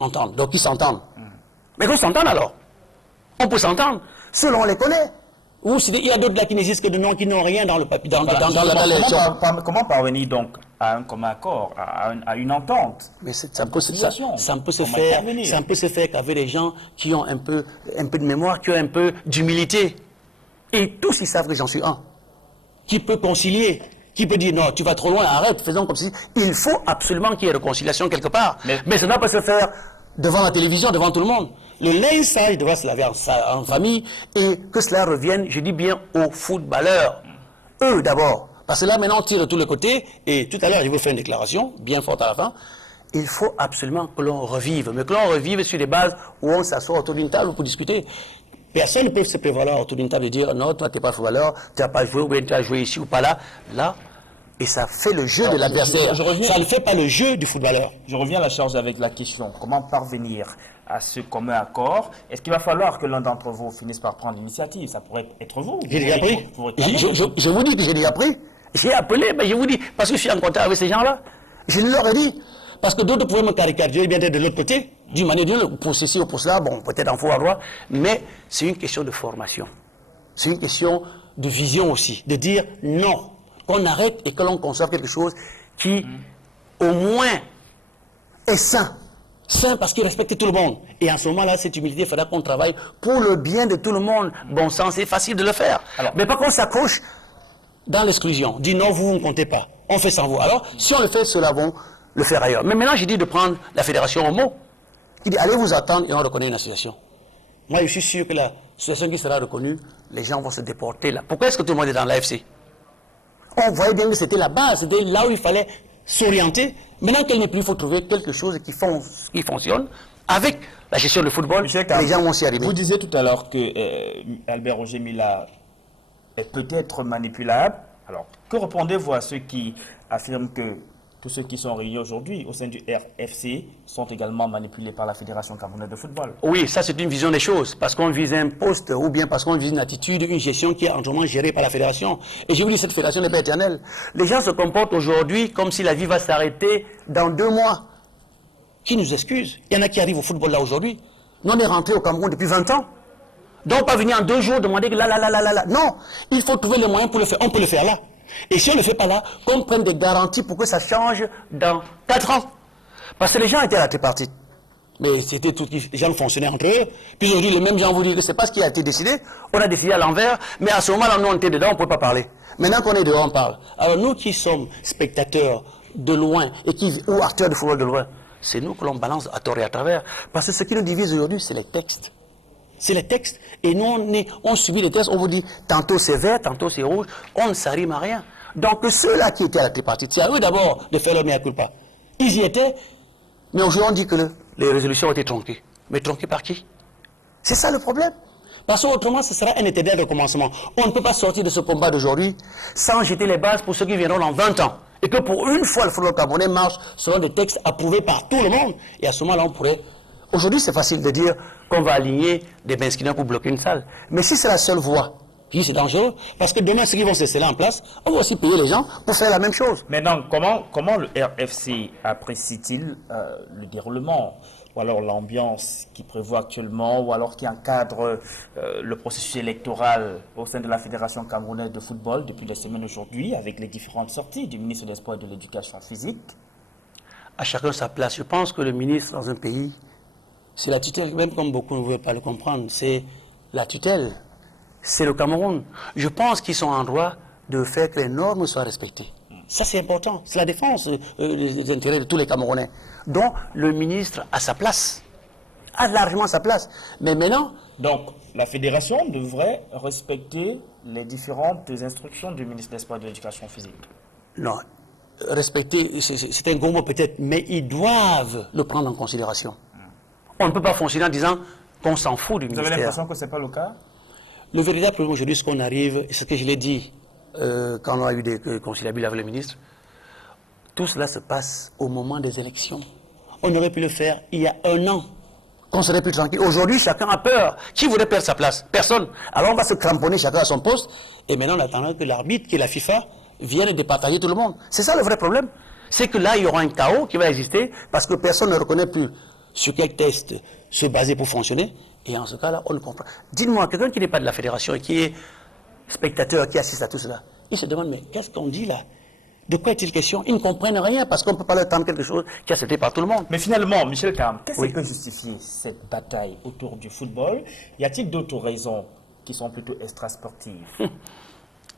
entendre. Donc, ils s'entendent. Mais qu'on s'entende alors. On peut s'entendre. Ceux-là, on les connaît. Ou il y a d'autres là qui n'existent que de noms qui n'ont rien dans le papier. Comment parvenir donc à un commun accord, à une entente? Mais ça peut se faire qu'avec des gens qui ont un peu de mémoire, qui ont un peu d'humilité. Et tous, ils savent que j'en suis un. Qui peut concilier, qui peut dire non, tu vas trop loin, arrête, faisons comme si. Il faut absolument qu'il y ait réconciliation quelque part. Mais ça ne doit pas se faire devant la télévision, devant tout le monde. Le linge sale devra se laver en famille et que cela revienne, je dis bien, aux footballeurs. Eux d'abord. Parce que là, maintenant, on tire de tous les côtés. Et tout à l'heure, je vous fais une déclaration, bien forte à la fin. Il faut absolument que l'on revive. Mais que l'on revive sur des bases où on s'assoit autour d'une table pour discuter. Personne ne peut se prévaloir autour d'une table et dire non, toi tu n'es pas footballeur, tu n'as pas joué ou bien tu as joué ici ou pas là. Là, et ça fait le jeu de l'adversaire. Ça ne fait pas le jeu du footballeur. Je reviens à la charge avec la question. Comment parvenir à ce commun accord? Est-ce qu'il va falloir que l'un d'entre vous finisse par prendre l'initiative? Ça pourrait être vous. J'ai déjà pris. Je vous dis que j'ai déjà pris. J'ai appelé, mais je vous dis, parce que je suis en contact avec ces gens-là. Je leur ai dit. Parce que d'autres pouvaient me caricaturer bien de l'autre côté, d'une manière ou d'une autre, pour ceci ou pour cela, bon, peut-être en faux à droite, mais c'est une question de formation. C'est une question de vision aussi, de dire non, qu'on arrête et que l'on conserve quelque chose qui, au moins, est sain. Sain parce qu'il respecte tout le monde. Et en ce moment-là, cette humilité, il faudra qu'on travaille pour le bien de tout le monde. Bon sang, c'est facile de le faire. Alors, mais pas qu'on s'accroche dans l'exclusion. Dit non, vous ne comptez pas. On fait sans vous. Alors, si on le fait, ceux-là vont le faire ailleurs. Mais maintenant, j'ai dit de prendre la fédération au mot. Il dit, allez vous attendre et on reconnaît une association. Moi, je suis sûr que la association qui sera reconnue, les gens vont se déporter là. Pourquoi est-ce que tout le monde est dans l'AFC? On voyait bien que c'était la base, c'était là où il fallait s'orienter. Maintenant qu'elle n'est plus, il faut trouver quelque chose qui fonctionne. Avec la gestion du football, les gens vont s'y arriver. Vous disiez tout à l'heure que Albert Roger Mila est peut-être manipulable. Alors, que répondez-vous à ceux qui affirment que tous ceux qui sont réunis aujourd'hui au sein du RFC sont également manipulés par la Fédération camerounaise de football? Oui, ça c'est une vision des choses, parce qu'on vise un poste ou bien parce qu'on vise une attitude, une gestion qui est entièrement gérée par la Fédération. Et je vous dis, cette Fédération n'est pas éternelle. Les gens se comportent aujourd'hui comme si la vie va s'arrêter dans 2 mois. Qui nous excuse? Il y en a qui arrivent au football là aujourd'hui. Nous on est rentrés au Cameroun depuis 20 ans. Donc pas venir en 2 jours demander que là. Non, il faut trouver les moyens pour le faire. On peut le faire là. Et si on ne le fait pas là, qu'on prenne des garanties pour que ça change dans 4 ans. Parce que les gens étaient à la tripartite. Mais c'était tout, les gens fonctionnaient entre eux. Puis aujourd'hui, les mêmes gens vous disent que ce n'est pas ce qui a été décidé. On a décidé à l'envers. Mais à ce moment-là, nous, on était dedans, on ne peut pas parler. Maintenant qu'on est dehors, on parle. Alors nous qui sommes spectateurs de loin ou acteurs de football de loin, c'est nous que l'on balance à tort et à travers. Parce que ce qui nous divise aujourd'hui, c'est les textes. C'est les textes. Et nous, on subit les textes. On vous dit, tantôt c'est vert, tantôt c'est rouge. On ne s'arrime à rien. Donc ceux-là qui étaient à la tripartite, c'est à eux d'abord de faire leur mea culpa. Ils y étaient, mais aujourd'hui on dit que les résolutions ont été tronquées. Mais tronquées par qui? C'est ça le problème. Parce qu'autrement, ce sera un éternel recommencement. On ne peut pas sortir de ce combat d'aujourd'hui sans jeter les bases pour ceux qui viendront dans 20 ans. Et que pour une fois, le football camerounais marche selon des textes approuvés par tout le monde. Et à ce moment-là, on pourrait... Aujourd'hui, c'est facile de dire qu'on va aligner des Benskina pour bloquer une salle. Mais si c'est la seule voie, Je dis c'est dangereux, parce que demain, ceux qui vont se sceller en place, on va aussi payer les gens pour faire la même chose. Maintenant, comment le RFC apprécie-t-il le déroulement, ou alors l'ambiance qui prévoit actuellement, ou alors qui encadre le processus électoral au sein de la Fédération camerounaise de football depuis des semaines aujourd'hui, avec les différentes sorties du ministre des Sports et de l'Éducation physique? À chacun sa place. Je pense que le ministre dans un pays, c'est la tutelle, même comme beaucoup ne veulent pas le comprendre, c'est la tutelle. C'est le Cameroun. Je pense qu'ils sont en droit de faire que les normes soient respectées. Ça, c'est important. C'est la défense des intérêts de tous les Camerounais. Donc, le ministre a sa place, a largement sa place. Mais maintenant... Donc, la fédération devrait respecter les différentes instructions du ministre des Sports et de l'Éducation physique. Non, respecter, c'est un gros mot peut-être, mais ils doivent le prendre en considération. On ne peut pas fonctionner en disant qu'on s'en fout du ministère. Vous avez l'impression que ce n'est pas le cas? Le véritable problème aujourd'hui, c'est qu'on arrive, et c'est ce que je l'ai dit quand on a eu des conciliabules avec le ministre, tout cela se passe au moment des élections. On aurait pu le faire il y a 1 an, qu'on serait plus tranquille. Aujourd'hui, chacun a peur. Qui voudrait perdre sa place? Personne. Alors on va se cramponner chacun à son poste, et maintenant on attend que l'arbitre, qui est la FIFA, vienne départager tout le monde. C'est ça le vrai problème. C'est que là, il y aura un chaos qui va exister, parce que personne ne reconnaît plus sur quel test se baser pour fonctionner. Et en ce cas-là, on le comprend. Dites-moi, quelqu'un qui n'est pas de la fédération et qui est spectateur, qui assiste à tout cela, il se demande, mais qu'est-ce qu'on dit là? De quoi est-il question? Ils ne comprennent rien parce qu'on ne peut pas leur tendre quelque chose qui est accepté par tout le monde. Mais finalement, Michel Caam, qu'est-ce qui peut justifier cette bataille autour du football? Y a-t-il d'autres raisons qui sont plutôt extrasportives?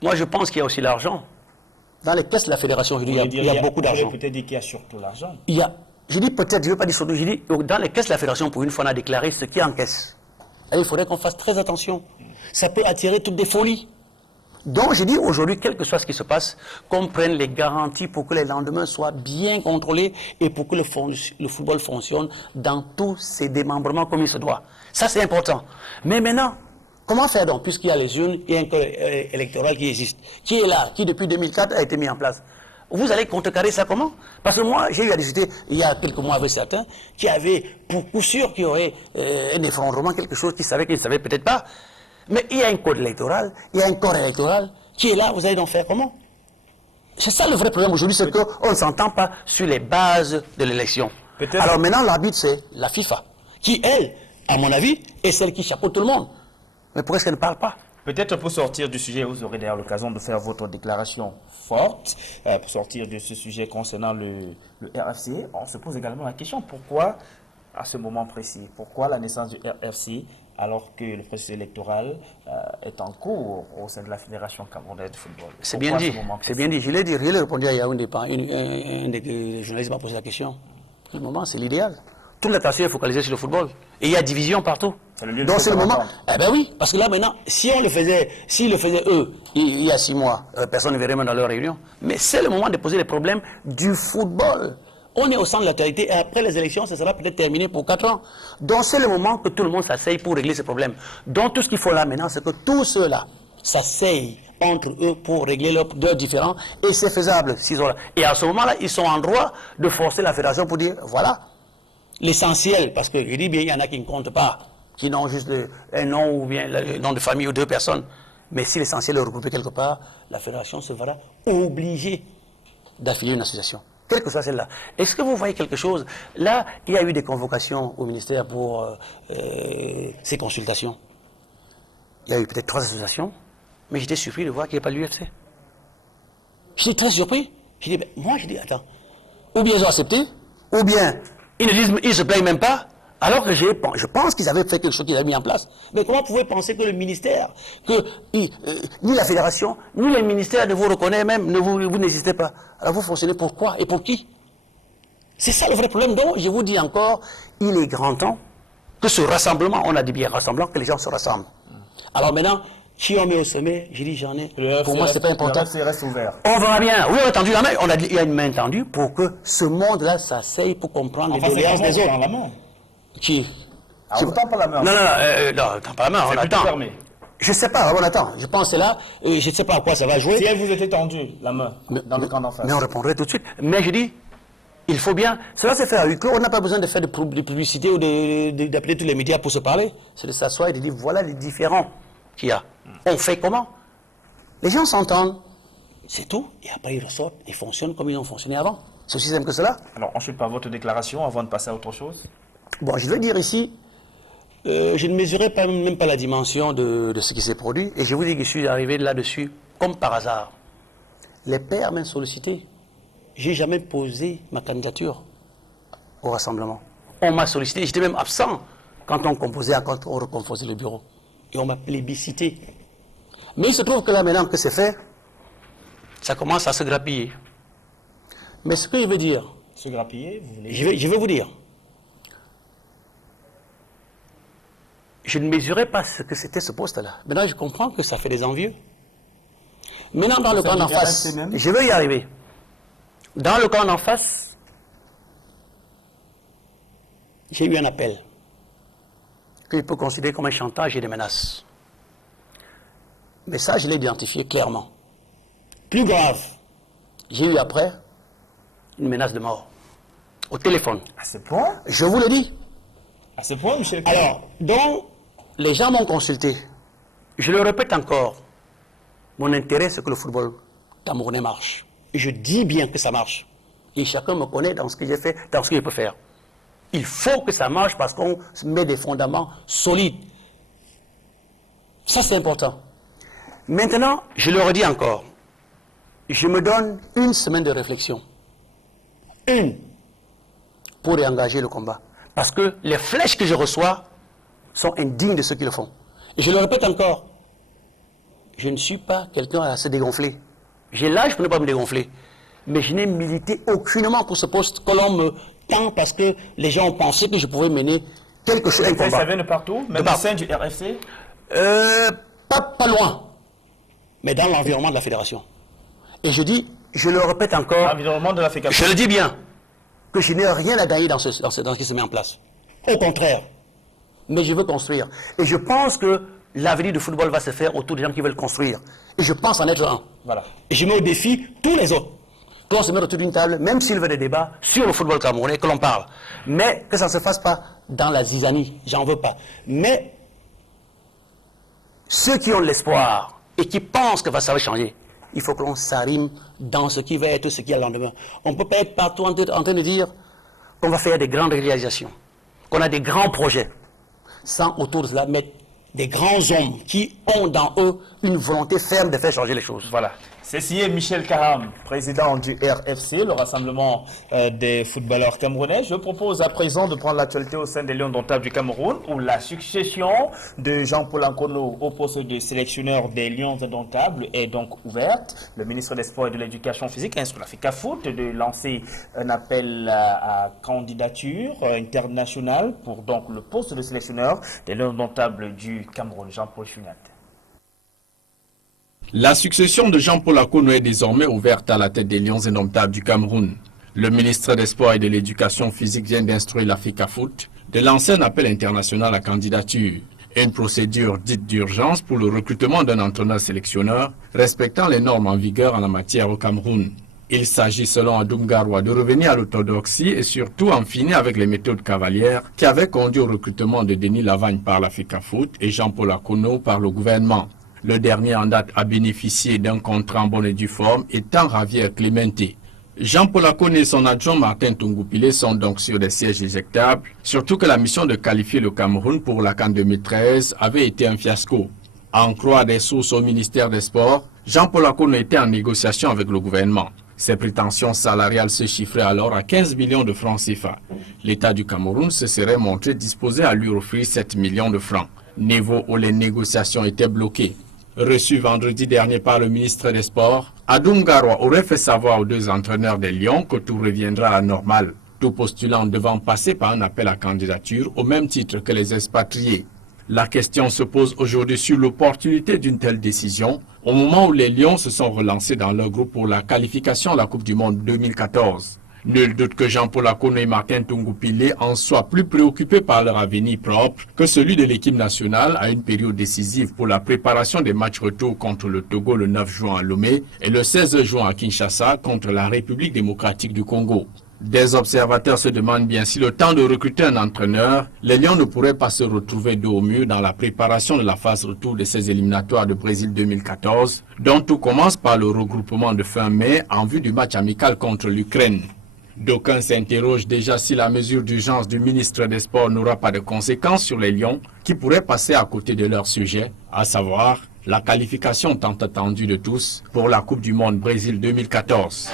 Moi, je pense qu'il y a aussi l'argent. Dans les caisses de la fédération, il y a beaucoup d'argent. Vous pouvez peut-être dire qu'il y a surtout l'argent. Je dis peut-être, je ne veux pas dire surtout, je dis dans les caisses de la fédération, pour une fois, on a déclaré ce qui est en caisse. Et il faudrait qu'on fasse très attention. Ça peut attirer toutes des folies. Donc, je dis aujourd'hui, quel que soit ce qui se passe, qu'on prenne les garanties pour que les lendemains soient bien contrôlés et pour que le football fonctionne dans tous ses démembrements comme il se doit. Ça, c'est important. Mais maintenant, comment faire donc, puisqu'il y a les urnes, il y a un corps électoral qui existe, qui est là, qui depuis 2004 a été mis en place? Vous allez contrecarrer ça comment? Parce que moi, j'ai eu à discuter il y a quelques mois avec certains qui avaient, pour coup sûr, qu'il y aurait un effondrement, quelque chose qu'ils savaient qu'ils ne savaient peut-être pas. Mais il y a un code électoral, il y a un corps électoral qui est là, vous allez donc faire comment? C'est ça le vrai problème aujourd'hui, c'est qu'on ne s'entend pas sur les bases de l'élection. Alors maintenant, l'arbitre, c'est la FIFA, qui, elle, à mon avis, est celle qui chapeaute tout le monde. Mais pourquoi est-ce qu'elle ne parle pas? Peut-être pour sortir du sujet, vous aurez d'ailleurs l'occasion de faire votre déclaration forte, pour sortir de ce sujet concernant le RFC. On se pose également la question, pourquoi à ce moment précis? Pourquoi la naissance du RFC alors que le processus électoral est en cours au sein de la Fédération camerounaise de football? C'est bien dit, c'est bien dit. Je l'ai dit, je l'ai répondu à Yaoundé, un des journalistes m'a posé la question. Le moment, c'est l'idéal. Toute l'attention est focalisée sur le football. Et il y a division partout. Donc c'est le moment. Eh bien oui, parce que là maintenant, s'ils le faisaient eux, il y a 6 mois, personne ne verrait même dans leur réunion. Mais c'est le moment de poser les problèmes du football. On est au centre de l'actualité et après les élections, ça sera peut-être terminé pour 4 ans. Donc c'est le moment que tout le monde s'asseye pour régler ces problèmes. Donc tout ce qu'il faut là maintenant, c'est que tous ceux-là s'asseyent entre eux pour régler leurs différends et c'est faisable. Et à ce moment-là, ils sont en droit de forcer la fédération pour dire, voilà, l'essentiel, parce que je dis bien, il y en a qui ne comptent pas, qui n'ont juste un nom ou bien le nom de famille ou 2 personnes. Mais si l'essentiel est regroupé quelque part, la fédération se verra obligée d'affilier une association, quelle que soit celle-là. Est-ce que vous voyez quelque chose? Là, il y a eu des convocations au ministère pour ces consultations. Il y a eu peut-être 3 associations, mais j'étais surpris de voir qu'il n'y ait pas l'UFC. J'étais très surpris. Moi, j'ai dit, attends, ou bien ils ont accepté, ou bien ils ne se plaignent même pas, alors que je pense qu'ils avaient fait quelque chose qu'ils avaient mis en place. Mais comment pouvez-vous penser que le ministère, ni la fédération, ni le ministère ne vous reconnaît même, vous n'existez pas? Alors vous fonctionnez pour quoi et pour qui? C'est ça le vrai problème. Donc je vous dis encore, il est grand temps que ce rassemblement, on a dit bien rassemblement, que les gens se rassemblent. Alors maintenant, qui on met au sommet? J'ai dit j'en ai. Pour moi, c'est pas important. Le reste ouvert. On verra bien. Oui, on a tendu la main. Il y a une main tendue pour que ce monde-là s'asseye pour comprendre les doléances des autres. La main. Qui? On ne tend pas la main. Non, tend pas la main, on attend. Fermé. Je sais pas, on attend. Je pense que c'est là, je ne sais pas à quoi ça va jouer. Si elle vous était tendue, la main, dans le camp d'en face. Mais on répondrait tout de suite. Mais je dis, il faut bien. Cela se fait à huis clos. On n'a pas besoin de faire de publicité ou d'appeler tous les médias pour se parler. C'est de s'asseoir et de dire voilà les différents. qu'il y a. On fait comment? Les gens s'entendent, c'est tout, et après ils ressortent et fonctionnent comme ils ont fonctionné avant. C'est aussi simple que cela. Alors, ensuite, par votre déclaration, avant de passer à autre chose. Bon, je vais dire ici, je ne mesurais même pas la dimension de ce qui s'est produit, et je vous dis que je suis arrivé là-dessus comme par hasard. Les pères m'ont sollicité. Je n'ai jamais posé ma candidature au rassemblement. On m'a sollicité, j'étais même absent quand on composait, quand on recomposait le bureau. Et on m'a plébiscité. Mais il se trouve que là, maintenant que c'est fait, ça commence à se grappiller. Mais ce que je veux dire... Se grappiller, vous voulez... Je vais vous dire. Je ne mesurais pas ce que c'était ce poste-là. Maintenant, je comprends que ça fait des envieux. Maintenant, dans le camp d'en face, je veux y arriver. Dans le camp d'en face, j'ai eu un appel que je peux considérer comme un chantage et des menaces. Mais ça, je l'ai identifié clairement. Plus grave, j'ai eu après une menace de mort au téléphone. À ce point? Je vous le dis. À ce point, Michel? Alors, donc, les gens m'ont consulté. Je le répète encore. Mon intérêt, c'est que le football camerounais marche. Et je dis bien que ça marche. Et chacun me connaît dans ce que j'ai fait, dans ce que je peux faire. Il faut que ça marche parce qu'on met des fondements solides. Ça, c'est important. Maintenant, je le redis encore. Je me donne une semaine de réflexion. Pour réengager le combat. Parce que les flèches que je reçois sont indignes de ceux qui le font. Et je le répète encore. Je ne suis pas quelqu'un à se dégonfler. J'ai l'âge pour ne pas me dégonfler. Mais je n'ai milité aucunement pour ce poste que l'on me tend parce que les gens ont pensé que je pouvais mener quelque chose, un combat. Ça vient de partout, même au sein du RFC? Pas loin, mais dans l'environnement de la fédération. Et je dis, je le répète encore, l'environnement de la fédération. je le dis bien, que je n'ai rien à gagner dans ce qui se met en place. Au contraire. Mais je veux construire. Et je pense que l'avenir du football va se faire autour des gens qui veulent construire. Et je pense en être un. Voilà. Et je mets au défi tous les autres. Qu'on se mette autour d'une table, même s'il veut des débats sur le football camerounais, que l'on parle. Mais que ça ne se fasse pas dans la zizanie. J'en veux pas. Mais ceux qui ont l'espoir et qui pensent que ça va changer, il faut que l'on s'arrime dans ce qui va être ce qu'il y a le lendemain. On ne peut pas être partout en train de dire qu'on va faire des grandes réalisations, qu'on a des grands projets, sans autour de cela mettre des grands hommes qui ont dans eux une volonté ferme de faire changer les choses. Voilà. C'est signé Michel Karam, président du RFC, le rassemblement des footballeurs camerounais. Je propose à présent de prendre l'actualité au sein des Lions Indomptables du Cameroun, où la succession de Jean-Paul Nkono au poste de sélectionneur des Lions Indomptables est donc ouverte. Le ministre des Sports et de l'Éducation physique a instruit la FECAFOOT de lancer un appel à candidature internationale pour donc le poste de sélectionneur des Lions Indomptables du Cameroun. Jean-Paul Chunat. La succession de Jean-Paul Nkono est désormais ouverte à la tête des Lions Indomptables du Cameroun. Le ministre des Sports et de l'Éducation physique vient d'instruire la FECAFOOT de lancer un appel international à candidature. Une procédure dite d'urgence pour le recrutement d'un entraîneur-sélectionneur respectant les normes en vigueur en la matière au Cameroun. Il s'agit selon Adoum Garoua de revenir à l'orthodoxie et surtout en finir avec les méthodes cavalières qui avaient conduit au recrutement de Denis Lavagne par la FECAFOOT et Jean-Paul Nkono par le gouvernement. Le dernier en date a bénéficié d'un contrat en bonne et due forme étant Javier Clemente. Jean-Paul Nkono et son adjoint Martin Tungoupilé sont donc sur des sièges éjectables, surtout que la mission de qualifier le Cameroun pour la CAN 2013 avait été un fiasco. À en croire des sources au ministère des Sports, Jean-Paul Nkono était en négociation avec le gouvernement. Ses prétentions salariales se chiffraient alors à 15 millions de francs CFA. L'État du Cameroun se serait montré disposé à lui offrir 7 millions de francs, niveau où les négociations étaient bloquées. Reçu vendredi dernier par le ministre des Sports, Adoum Garoua aurait fait savoir aux deux entraîneurs des Lions que tout reviendra à la normale, tout postulant devant passer par un appel à candidature au même titre que les expatriés. La question se pose aujourd'hui sur l'opportunité d'une telle décision, au moment où les Lions se sont relancés dans leur groupe pour la qualification à la Coupe du Monde 2014. Nul doute que Jean-Paul Nkono et Martin Tungoupilé en soient plus préoccupés par leur avenir propre que celui de l'équipe nationale à une période décisive pour la préparation des matchs retour contre le Togo le 9 juin à Lomé et le 16 juin à Kinshasa contre la République démocratique du Congo. Des observateurs se demandent bien si le temps de recruter un entraîneur, les Lions ne pourraient pas se retrouver dos au mur dans la préparation de la phase retour de ces éliminatoires de Brésil 2014, dont tout commence par le regroupement de fin mai en vue du match amical contre l'Ukraine. D'aucuns s'interrogent déjà si la mesure d'urgence du ministre des Sports n'aura pas de conséquences sur les Lions qui pourraient passer à côté de leur sujet, à savoir la qualification tant attendue de tous pour la Coupe du Monde Brésil 2014.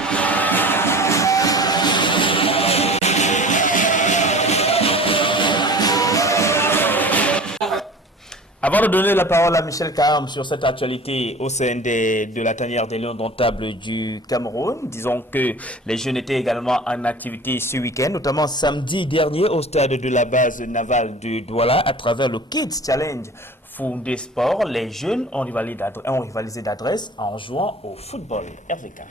Avant de donner la parole à Michel Kaham sur cette actualité au sein de la tanière des Lions Indomptables du Cameroun, disons que les jeunes étaient également en activité ce week-end, notamment samedi dernier au stade de la base navale de Douala à travers le Kids Challenge Foundé Sport. Les jeunes ont rivalisé d'adresse en jouant au football. RVK.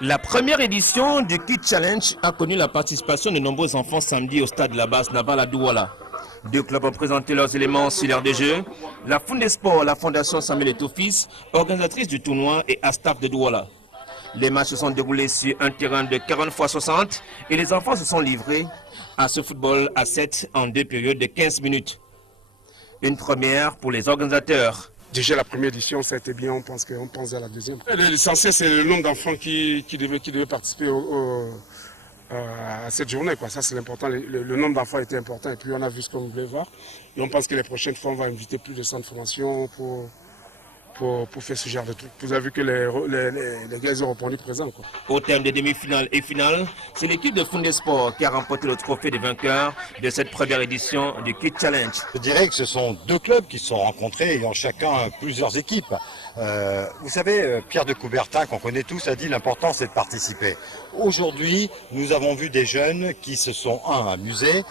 La première édition du Kids Challenge a connu la participation de nombreux enfants samedi au stade de la base navale à Douala. Deux clubs ont présenté leurs éléments sur l'aire de jeu. La Foundé Sport, la Fondation Samuel Eto'o-Fils, organisatrice du tournoi, et Astaf de Douala. Les matchs se sont déroulés sur un terrain de 40 x 60 et les enfants se sont livrés à ce football à 7 en 2 périodes de 15 minutes. Une première pour les organisateurs. Déjà la première édition, ça a été bien, on pense à la deuxième. L'essentiel, c'est le nombre d'enfants qui devaient participer à cette journée. Ça, c'est l'important. Le nombre d'enfants était important et puis on a vu ce qu'on voulait voir. Et on pense que les prochaines fois, on va inviter plus de centres de formation pour faire ce genre de trucs. Vous avez vu que les gars ils ont répondu présent. Au terme des demi-finales et finales, c'est l'équipe de Foundé Sport qui a remporté le trophée des vainqueurs de cette première édition du Kids Challenge. Je dirais que ce sont deux clubs qui se sont rencontrés ayant chacun plusieurs équipes. Vous savez, Pierre de Coubertin, qu'on connaît tous, a dit l'important c'est de participer. Aujourd'hui, nous avons vu des jeunes qui se sont, amusés,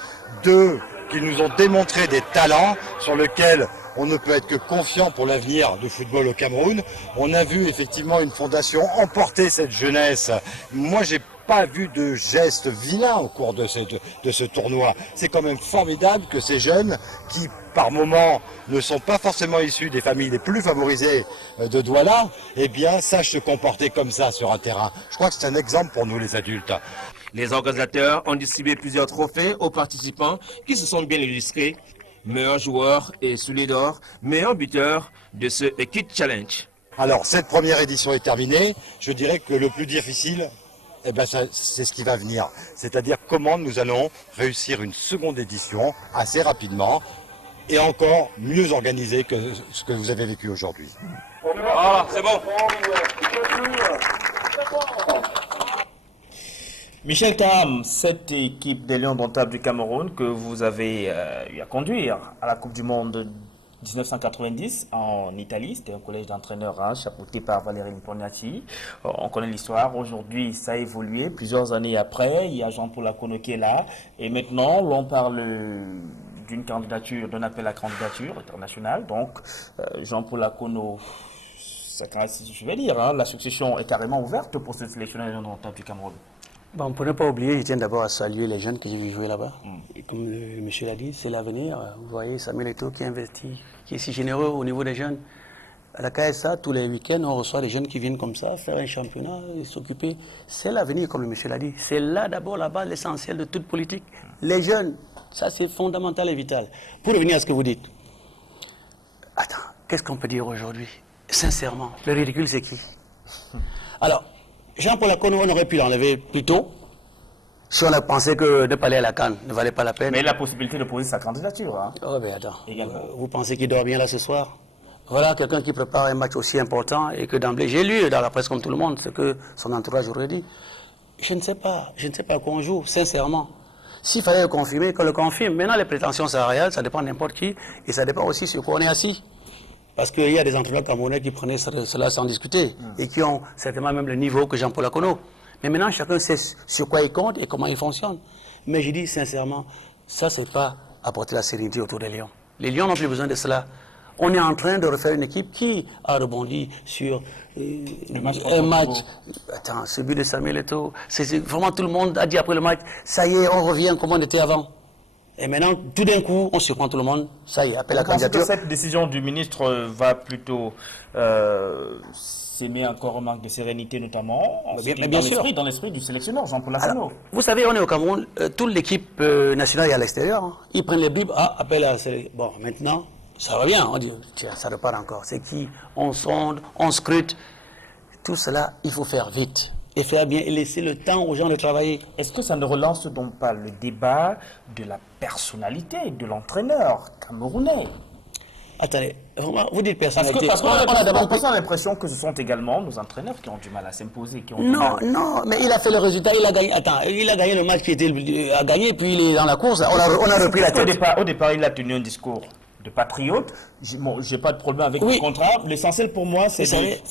deux, qui nous ont démontré des talents sur lesquels on ne peut être que confiant pour l'avenir du football au Cameroun. On a vu effectivement une fondation emporter cette jeunesse. Moi, j'ai pas vu de gestes vilains au cours de ce tournoi. C'est quand même formidable que ces jeunes, qui par moments ne sont pas forcément issus des familles les plus favorisées de Douala, eh bien, sachent se comporter comme ça sur un terrain. Je crois que c'est un exemple pour nous les adultes. Les organisateurs ont distribué plusieurs trophées aux participants qui se sont bien illustrés. Meilleur joueur et soulier d'or, meilleur buteur de ce Kids Challenge. Alors, cette première édition est terminée. Je dirais que le plus difficile, c'est ce qui va venir. C'est-à-dire comment nous allons réussir une seconde édition assez rapidement et encore mieux organisée que ce que vous avez vécu aujourd'hui. Ah, c'est bon. Michel Kaham, cette équipe des Lions Indomptables du Cameroun que vous avez eu à conduire à la Coupe du Monde 1990 en Italie, c'était un collège d'entraîneurs chapeauté par Valérie Liponiati. On connaît l'histoire. Aujourd'hui, ça a évolué. Plusieurs années après, il y a Jean-Paul Akono qui est là. Et maintenant, l'on parle d'une candidature, d'un appel à candidature internationale. Donc, Jean-Paul Akono, je vais dire, la succession est carrément ouverte pour cette sélection des Lions Indomptables du Cameroun. Bon, pour ne pas oublier, je tiens d'abord à saluer les jeunes qui vivent jouer là-bas. Et comme le monsieur l'a dit, c'est l'avenir. Vous voyez Samuel Eto'o qui investit, qui est si généreux au niveau des jeunes. À la KSA, tous les week-ends, on reçoit des jeunes qui viennent comme ça, faire un championnat et s'occuper. C'est l'avenir, comme le monsieur l'a dit. C'est là d'abord la base, l'essentiel de toute politique. Les jeunes, ça c'est fondamental et vital. Pour revenir à ce que vous dites, attends, qu'est-ce qu'on peut dire aujourd'hui? Sincèrement, le ridicule c'est qui? Alors, Jean-Paul Akono, on aurait pu l'enlever plus tôt si on a pensé que de pas aller à la CAN ne valait pas la peine. Mais la possibilité de poser sa candidature. Oh, mais attends, vous pensez qu'il dort bien là ce soir? Voilà quelqu'un qui prépare un match aussi important et que d'emblée, j'ai lu dans la presse comme tout le monde ce que son entourage aurait dit. Je ne sais pas à quoi on joue, sincèrement. S'il fallait le confirmer, qu'on le confirme. Maintenant, les prétentions salariales, ça dépend de n'importe qui et ça dépend aussi sur quoi on est assis. Parce qu'il y a des entraîneurs camerounais qui prenaient cela sans discuter et qui ont certainement même le niveau que Jean-Paul Akono. Mais maintenant, chacun sait sur quoi il compte et comment il fonctionne. Mais je dis sincèrement, ça, c'est pas apporter la sérénité autour des Lions. Les Lions n'ont plus besoin de cela. On est en train de refaire une équipe qui a rebondi sur un match. Attends, ce but de Samuel Eto'o, vraiment tout le monde a dit après le match, ça y est, on revient comme on était avant. Et maintenant, tout d'un coup, on surprend tout le monde. Ça y est, appelle la candidature. Cette décision du ministre va plutôt s'aimer encore un manque de sérénité, notamment dans l'esprit du sélectionneur, Jean-Paul Lassano. Vous savez, on est au Cameroun, toute l'équipe nationale est à l'extérieur. Hein. Ils prennent les bibles, appel à la sélection. Bon, maintenant, ça revient. On dit, tiens, ça repart encore. C'est qui? On sonde, on scrute. Tout cela, il faut faire vite. Et faire bien et laisser le temps aux gens de travailler. Est-ce que ça ne relance donc pas le débat de la personnalité de l'entraîneur camerounais? Attendez, vraiment, vous dites personnalité. Parce qu'on a l'impression que ce sont également nos entraîneurs qui ont du mal à s'imposer. Non, mais il a fait le résultat, il a gagné. Attends, il a gagné le match qui était à gagner, puis il est dans la course. On a repris la tête. Au départ, il a tenu un discours de patriote. J'ai pas de problème avec le contrat. L'essentiel pour moi, c'est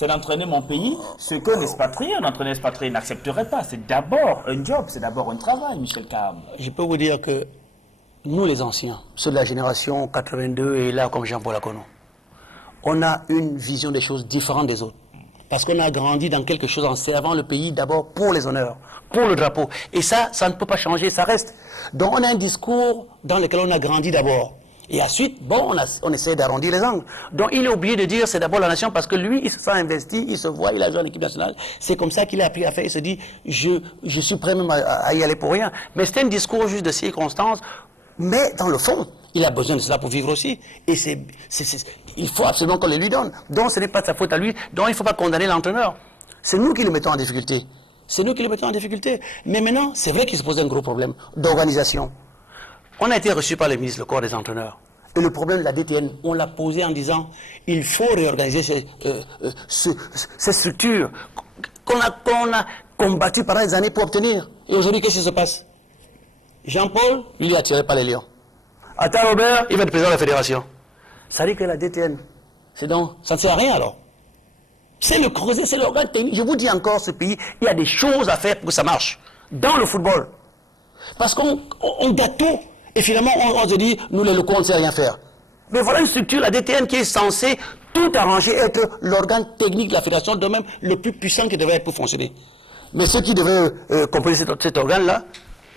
d'entraîner mon pays. Ce qu'un expatrié, un entraîneur expatrié n'accepterait pas. C'est d'abord un job, c'est d'abord un travail, Michel Cam. Je peux vous dire que nous, les anciens, ceux de la génération 82 et là, comme Jean-Paul Akono, on a une vision des choses différente des autres. Parce qu'on a grandi dans quelque chose en servant le pays d'abord pour les honneurs, pour le drapeau. Et ça ne peut pas changer, ça reste. Donc on a un discours dans lequel on a grandi d'abord. Et ensuite, bon, on essaie d'arrondir les angles. Donc il est obligé de dire c'est d'abord la nation parce que lui, il se sent investi, il se voit, il a joué en équipe nationale. C'est comme ça qu'il a appris à faire. Il se dit, je suis prêt même à y aller pour rien. Mais c'est un discours juste de circonstances. Mais dans le fond, il a besoin de cela pour vivre aussi. Et il faut absolument qu'on le lui donne. Donc ce n'est pas de sa faute à lui. Donc il ne faut pas condamner l'entraîneur. C'est nous qui le mettons en difficulté. C'est nous qui le mettons en difficulté. Mais maintenant, c'est vrai qu'il se pose un gros problème d'organisation. On a été reçu par le ministre, le corps des entraîneurs. Et le problème de la DTN, on l'a posé en disant il faut réorganiser ces structures qu'on a combattues pendant des années pour obtenir. Et aujourd'hui, qu'est-ce qui se passe? Jean-Paul, il est attiré par les lions. Attends, Robert, il va être président de la fédération. Ça dit que la DTN, ça ne sert à rien alors. C'est le creuset, c'est l'organe technique. Je vous dis encore, ce pays, il y a des choses à faire pour que ça marche. Dans le football. Parce qu'on gâte tout. Et finalement, on se dit, nous les locaux, on ne sait rien faire. Mais voilà une structure, la DTN, qui est censée tout arranger, être l'organe technique de la fédération, de même le plus puissant qui devrait être pour fonctionner. Mais ceux qui devaient composer cet organe-là,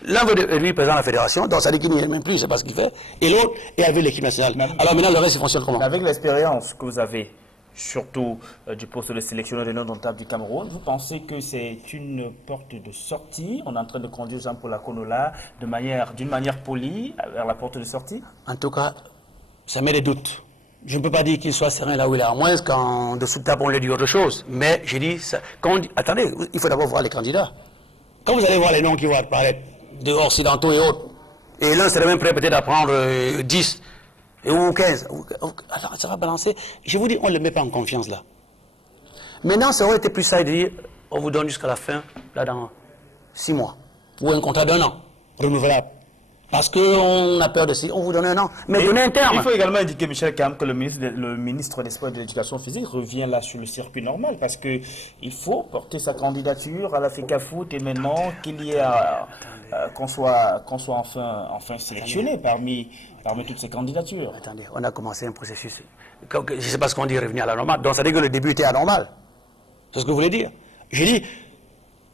l'un veut lui président de la fédération, donc ça dit qu'il n'y est même plus, c'est pas ce qu'il fait, et l'autre est avec l'équipe nationale. Alors maintenant, le reste, il fonctionne comment? Avec l'expérience que vous avez, surtout du poste de sélectionneur des non-domptables du Cameroun, vous pensez que c'est une porte de sortie? On est en train de conduire Jean-Paul Akono là, d'une manière polie, vers la porte de sortie? En tout cas, ça met des doutes. Je ne peux pas dire qu'il soit serein là où il est, à moins qu'en dessous de table, on lui dit autre chose. Mais je dis, attendez, il faut d'abord voir les candidats. Quand vous allez voir les noms qui vont apparaître, de occidentaux et autres, et l'un serait même prêt peut-être à prendre 10 ou 15. Alors, ça va balancer. Je vous dis, on ne le met pas en confiance là. Maintenant, ça aurait été plus ça de dire, on vous donne jusqu'à la fin, là dans 6 mois, ou un contrat d'1 an, renouvelable. Parce qu'on a peur de ça, on vous donne 1 an. Mais donnez un terme. Il faut également indiquer, Michel Cam, que le ministre des Sports et de l'Éducation physique revient là sur le circuit normal, parce qu'il faut porter sa candidature à l'Africa Foot et maintenant qu'il y ait qu'on soit enfin sélectionné parmi toutes ces candidatures. Attendez, on a commencé un processus. Je ne sais pas ce qu'on dit, revenir à la normale. Donc ça dit que le début était anormal. C'est ce que vous voulez dire. J'ai dit,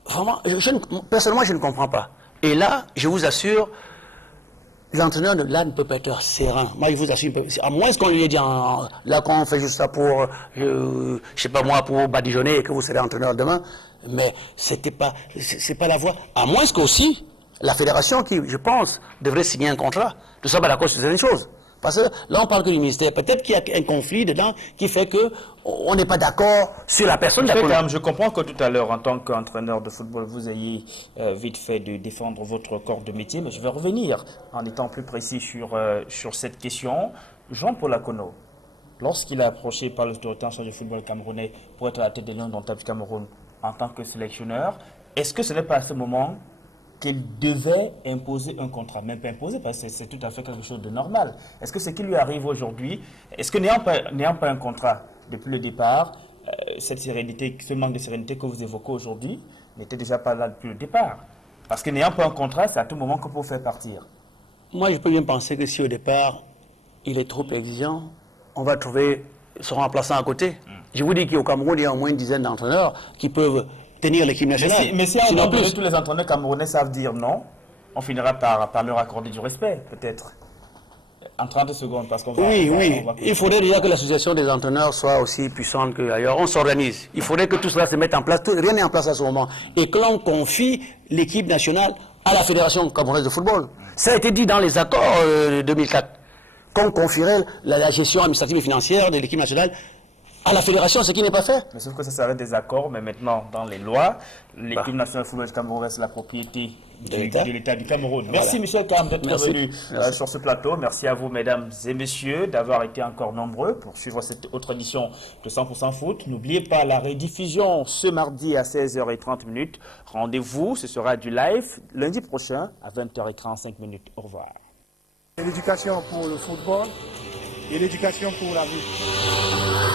vraiment, personnellement, je ne comprends pas. Et là, je vous assure, l'entraîneur là ne peut pas être serein. Moi, je vous assure, à moins qu'on lui ait dit, là, quand on fait juste ça pour, je sais pas moi, pour badigeonner et que vous serez entraîneur demain, mais c'est pas la voie. À moins qu'aussi, la fédération qui, je pense, devrait signer un contrat. Tout ça, d'accord sur certaines choses. Parce que là, on parle que du ministère. Peut-être qu'il y a un conflit dedans qui fait qu'on n'est pas d'accord sur la personne. Je comprends que tout à l'heure, en tant qu'entraîneur de football, vous ayez vite fait de défendre votre corps de métier, mais je vais revenir en étant plus précis sur cette question. Jean-Paul Akono, lorsqu'il est approché par l'autorité en charge du football camerounais pour être à la tête des non-domptables du Cameroun en tant que sélectionneur, est-ce que ce n'est pas à ce moment qu'il devait imposer un contrat, même pas imposer, parce que c'est tout à fait quelque chose de normal. Est-ce que ce qui lui arrive aujourd'hui, est-ce que n'ayant pas un contrat depuis le départ, cette sérénité, ce manque de sérénité que vous évoquez aujourd'hui, n'était déjà pas là depuis le départ? Parce que n'ayant pas un contrat, c'est à tout moment que vous faire partir. Moi, je peux bien penser que si au départ, il est trop exigeant, on va trouver son remplaçant à côté. Je vous dis qu'au Cameroun, il y a au moins une dizaine d'entraîneurs qui peuvent tenir l'équipe nationale. Mais si à un moment donné, tous les entraîneurs camerounais savent dire non, on finira par leur accorder du respect, peut-être. En 30 secondes, parce qu'on va... Oui, on va il faudrait déjà que l'association des entraîneurs soit aussi puissante qu'ailleurs. On s'organise. Il faudrait que tout cela se mette en place. Rien n'est en place à ce moment. Et que l'on confie l'équipe nationale à la Fédération camerounaise de football. Ça a été dit dans les accords de 2004. Qu'on confierait la gestion administrative et financière de l'équipe nationale à la fédération, ce qui n'est pas fait. Mais sauf que ça serait des accords, mais maintenant, dans les lois, l'équipe nationale de football du Cameroun reste la propriété de l'État du Cameroun. Merci, Michel Cam, d'être venu sur ce plateau. Merci à vous, mesdames et messieurs, d'avoir été encore nombreux pour suivre cette autre édition de 100% Foot. N'oubliez pas la rediffusion ce mardi à 16h30. Rendez-vous, ce sera du live lundi prochain à 20h35. Au revoir. L'éducation pour le football et l'éducation pour la vie.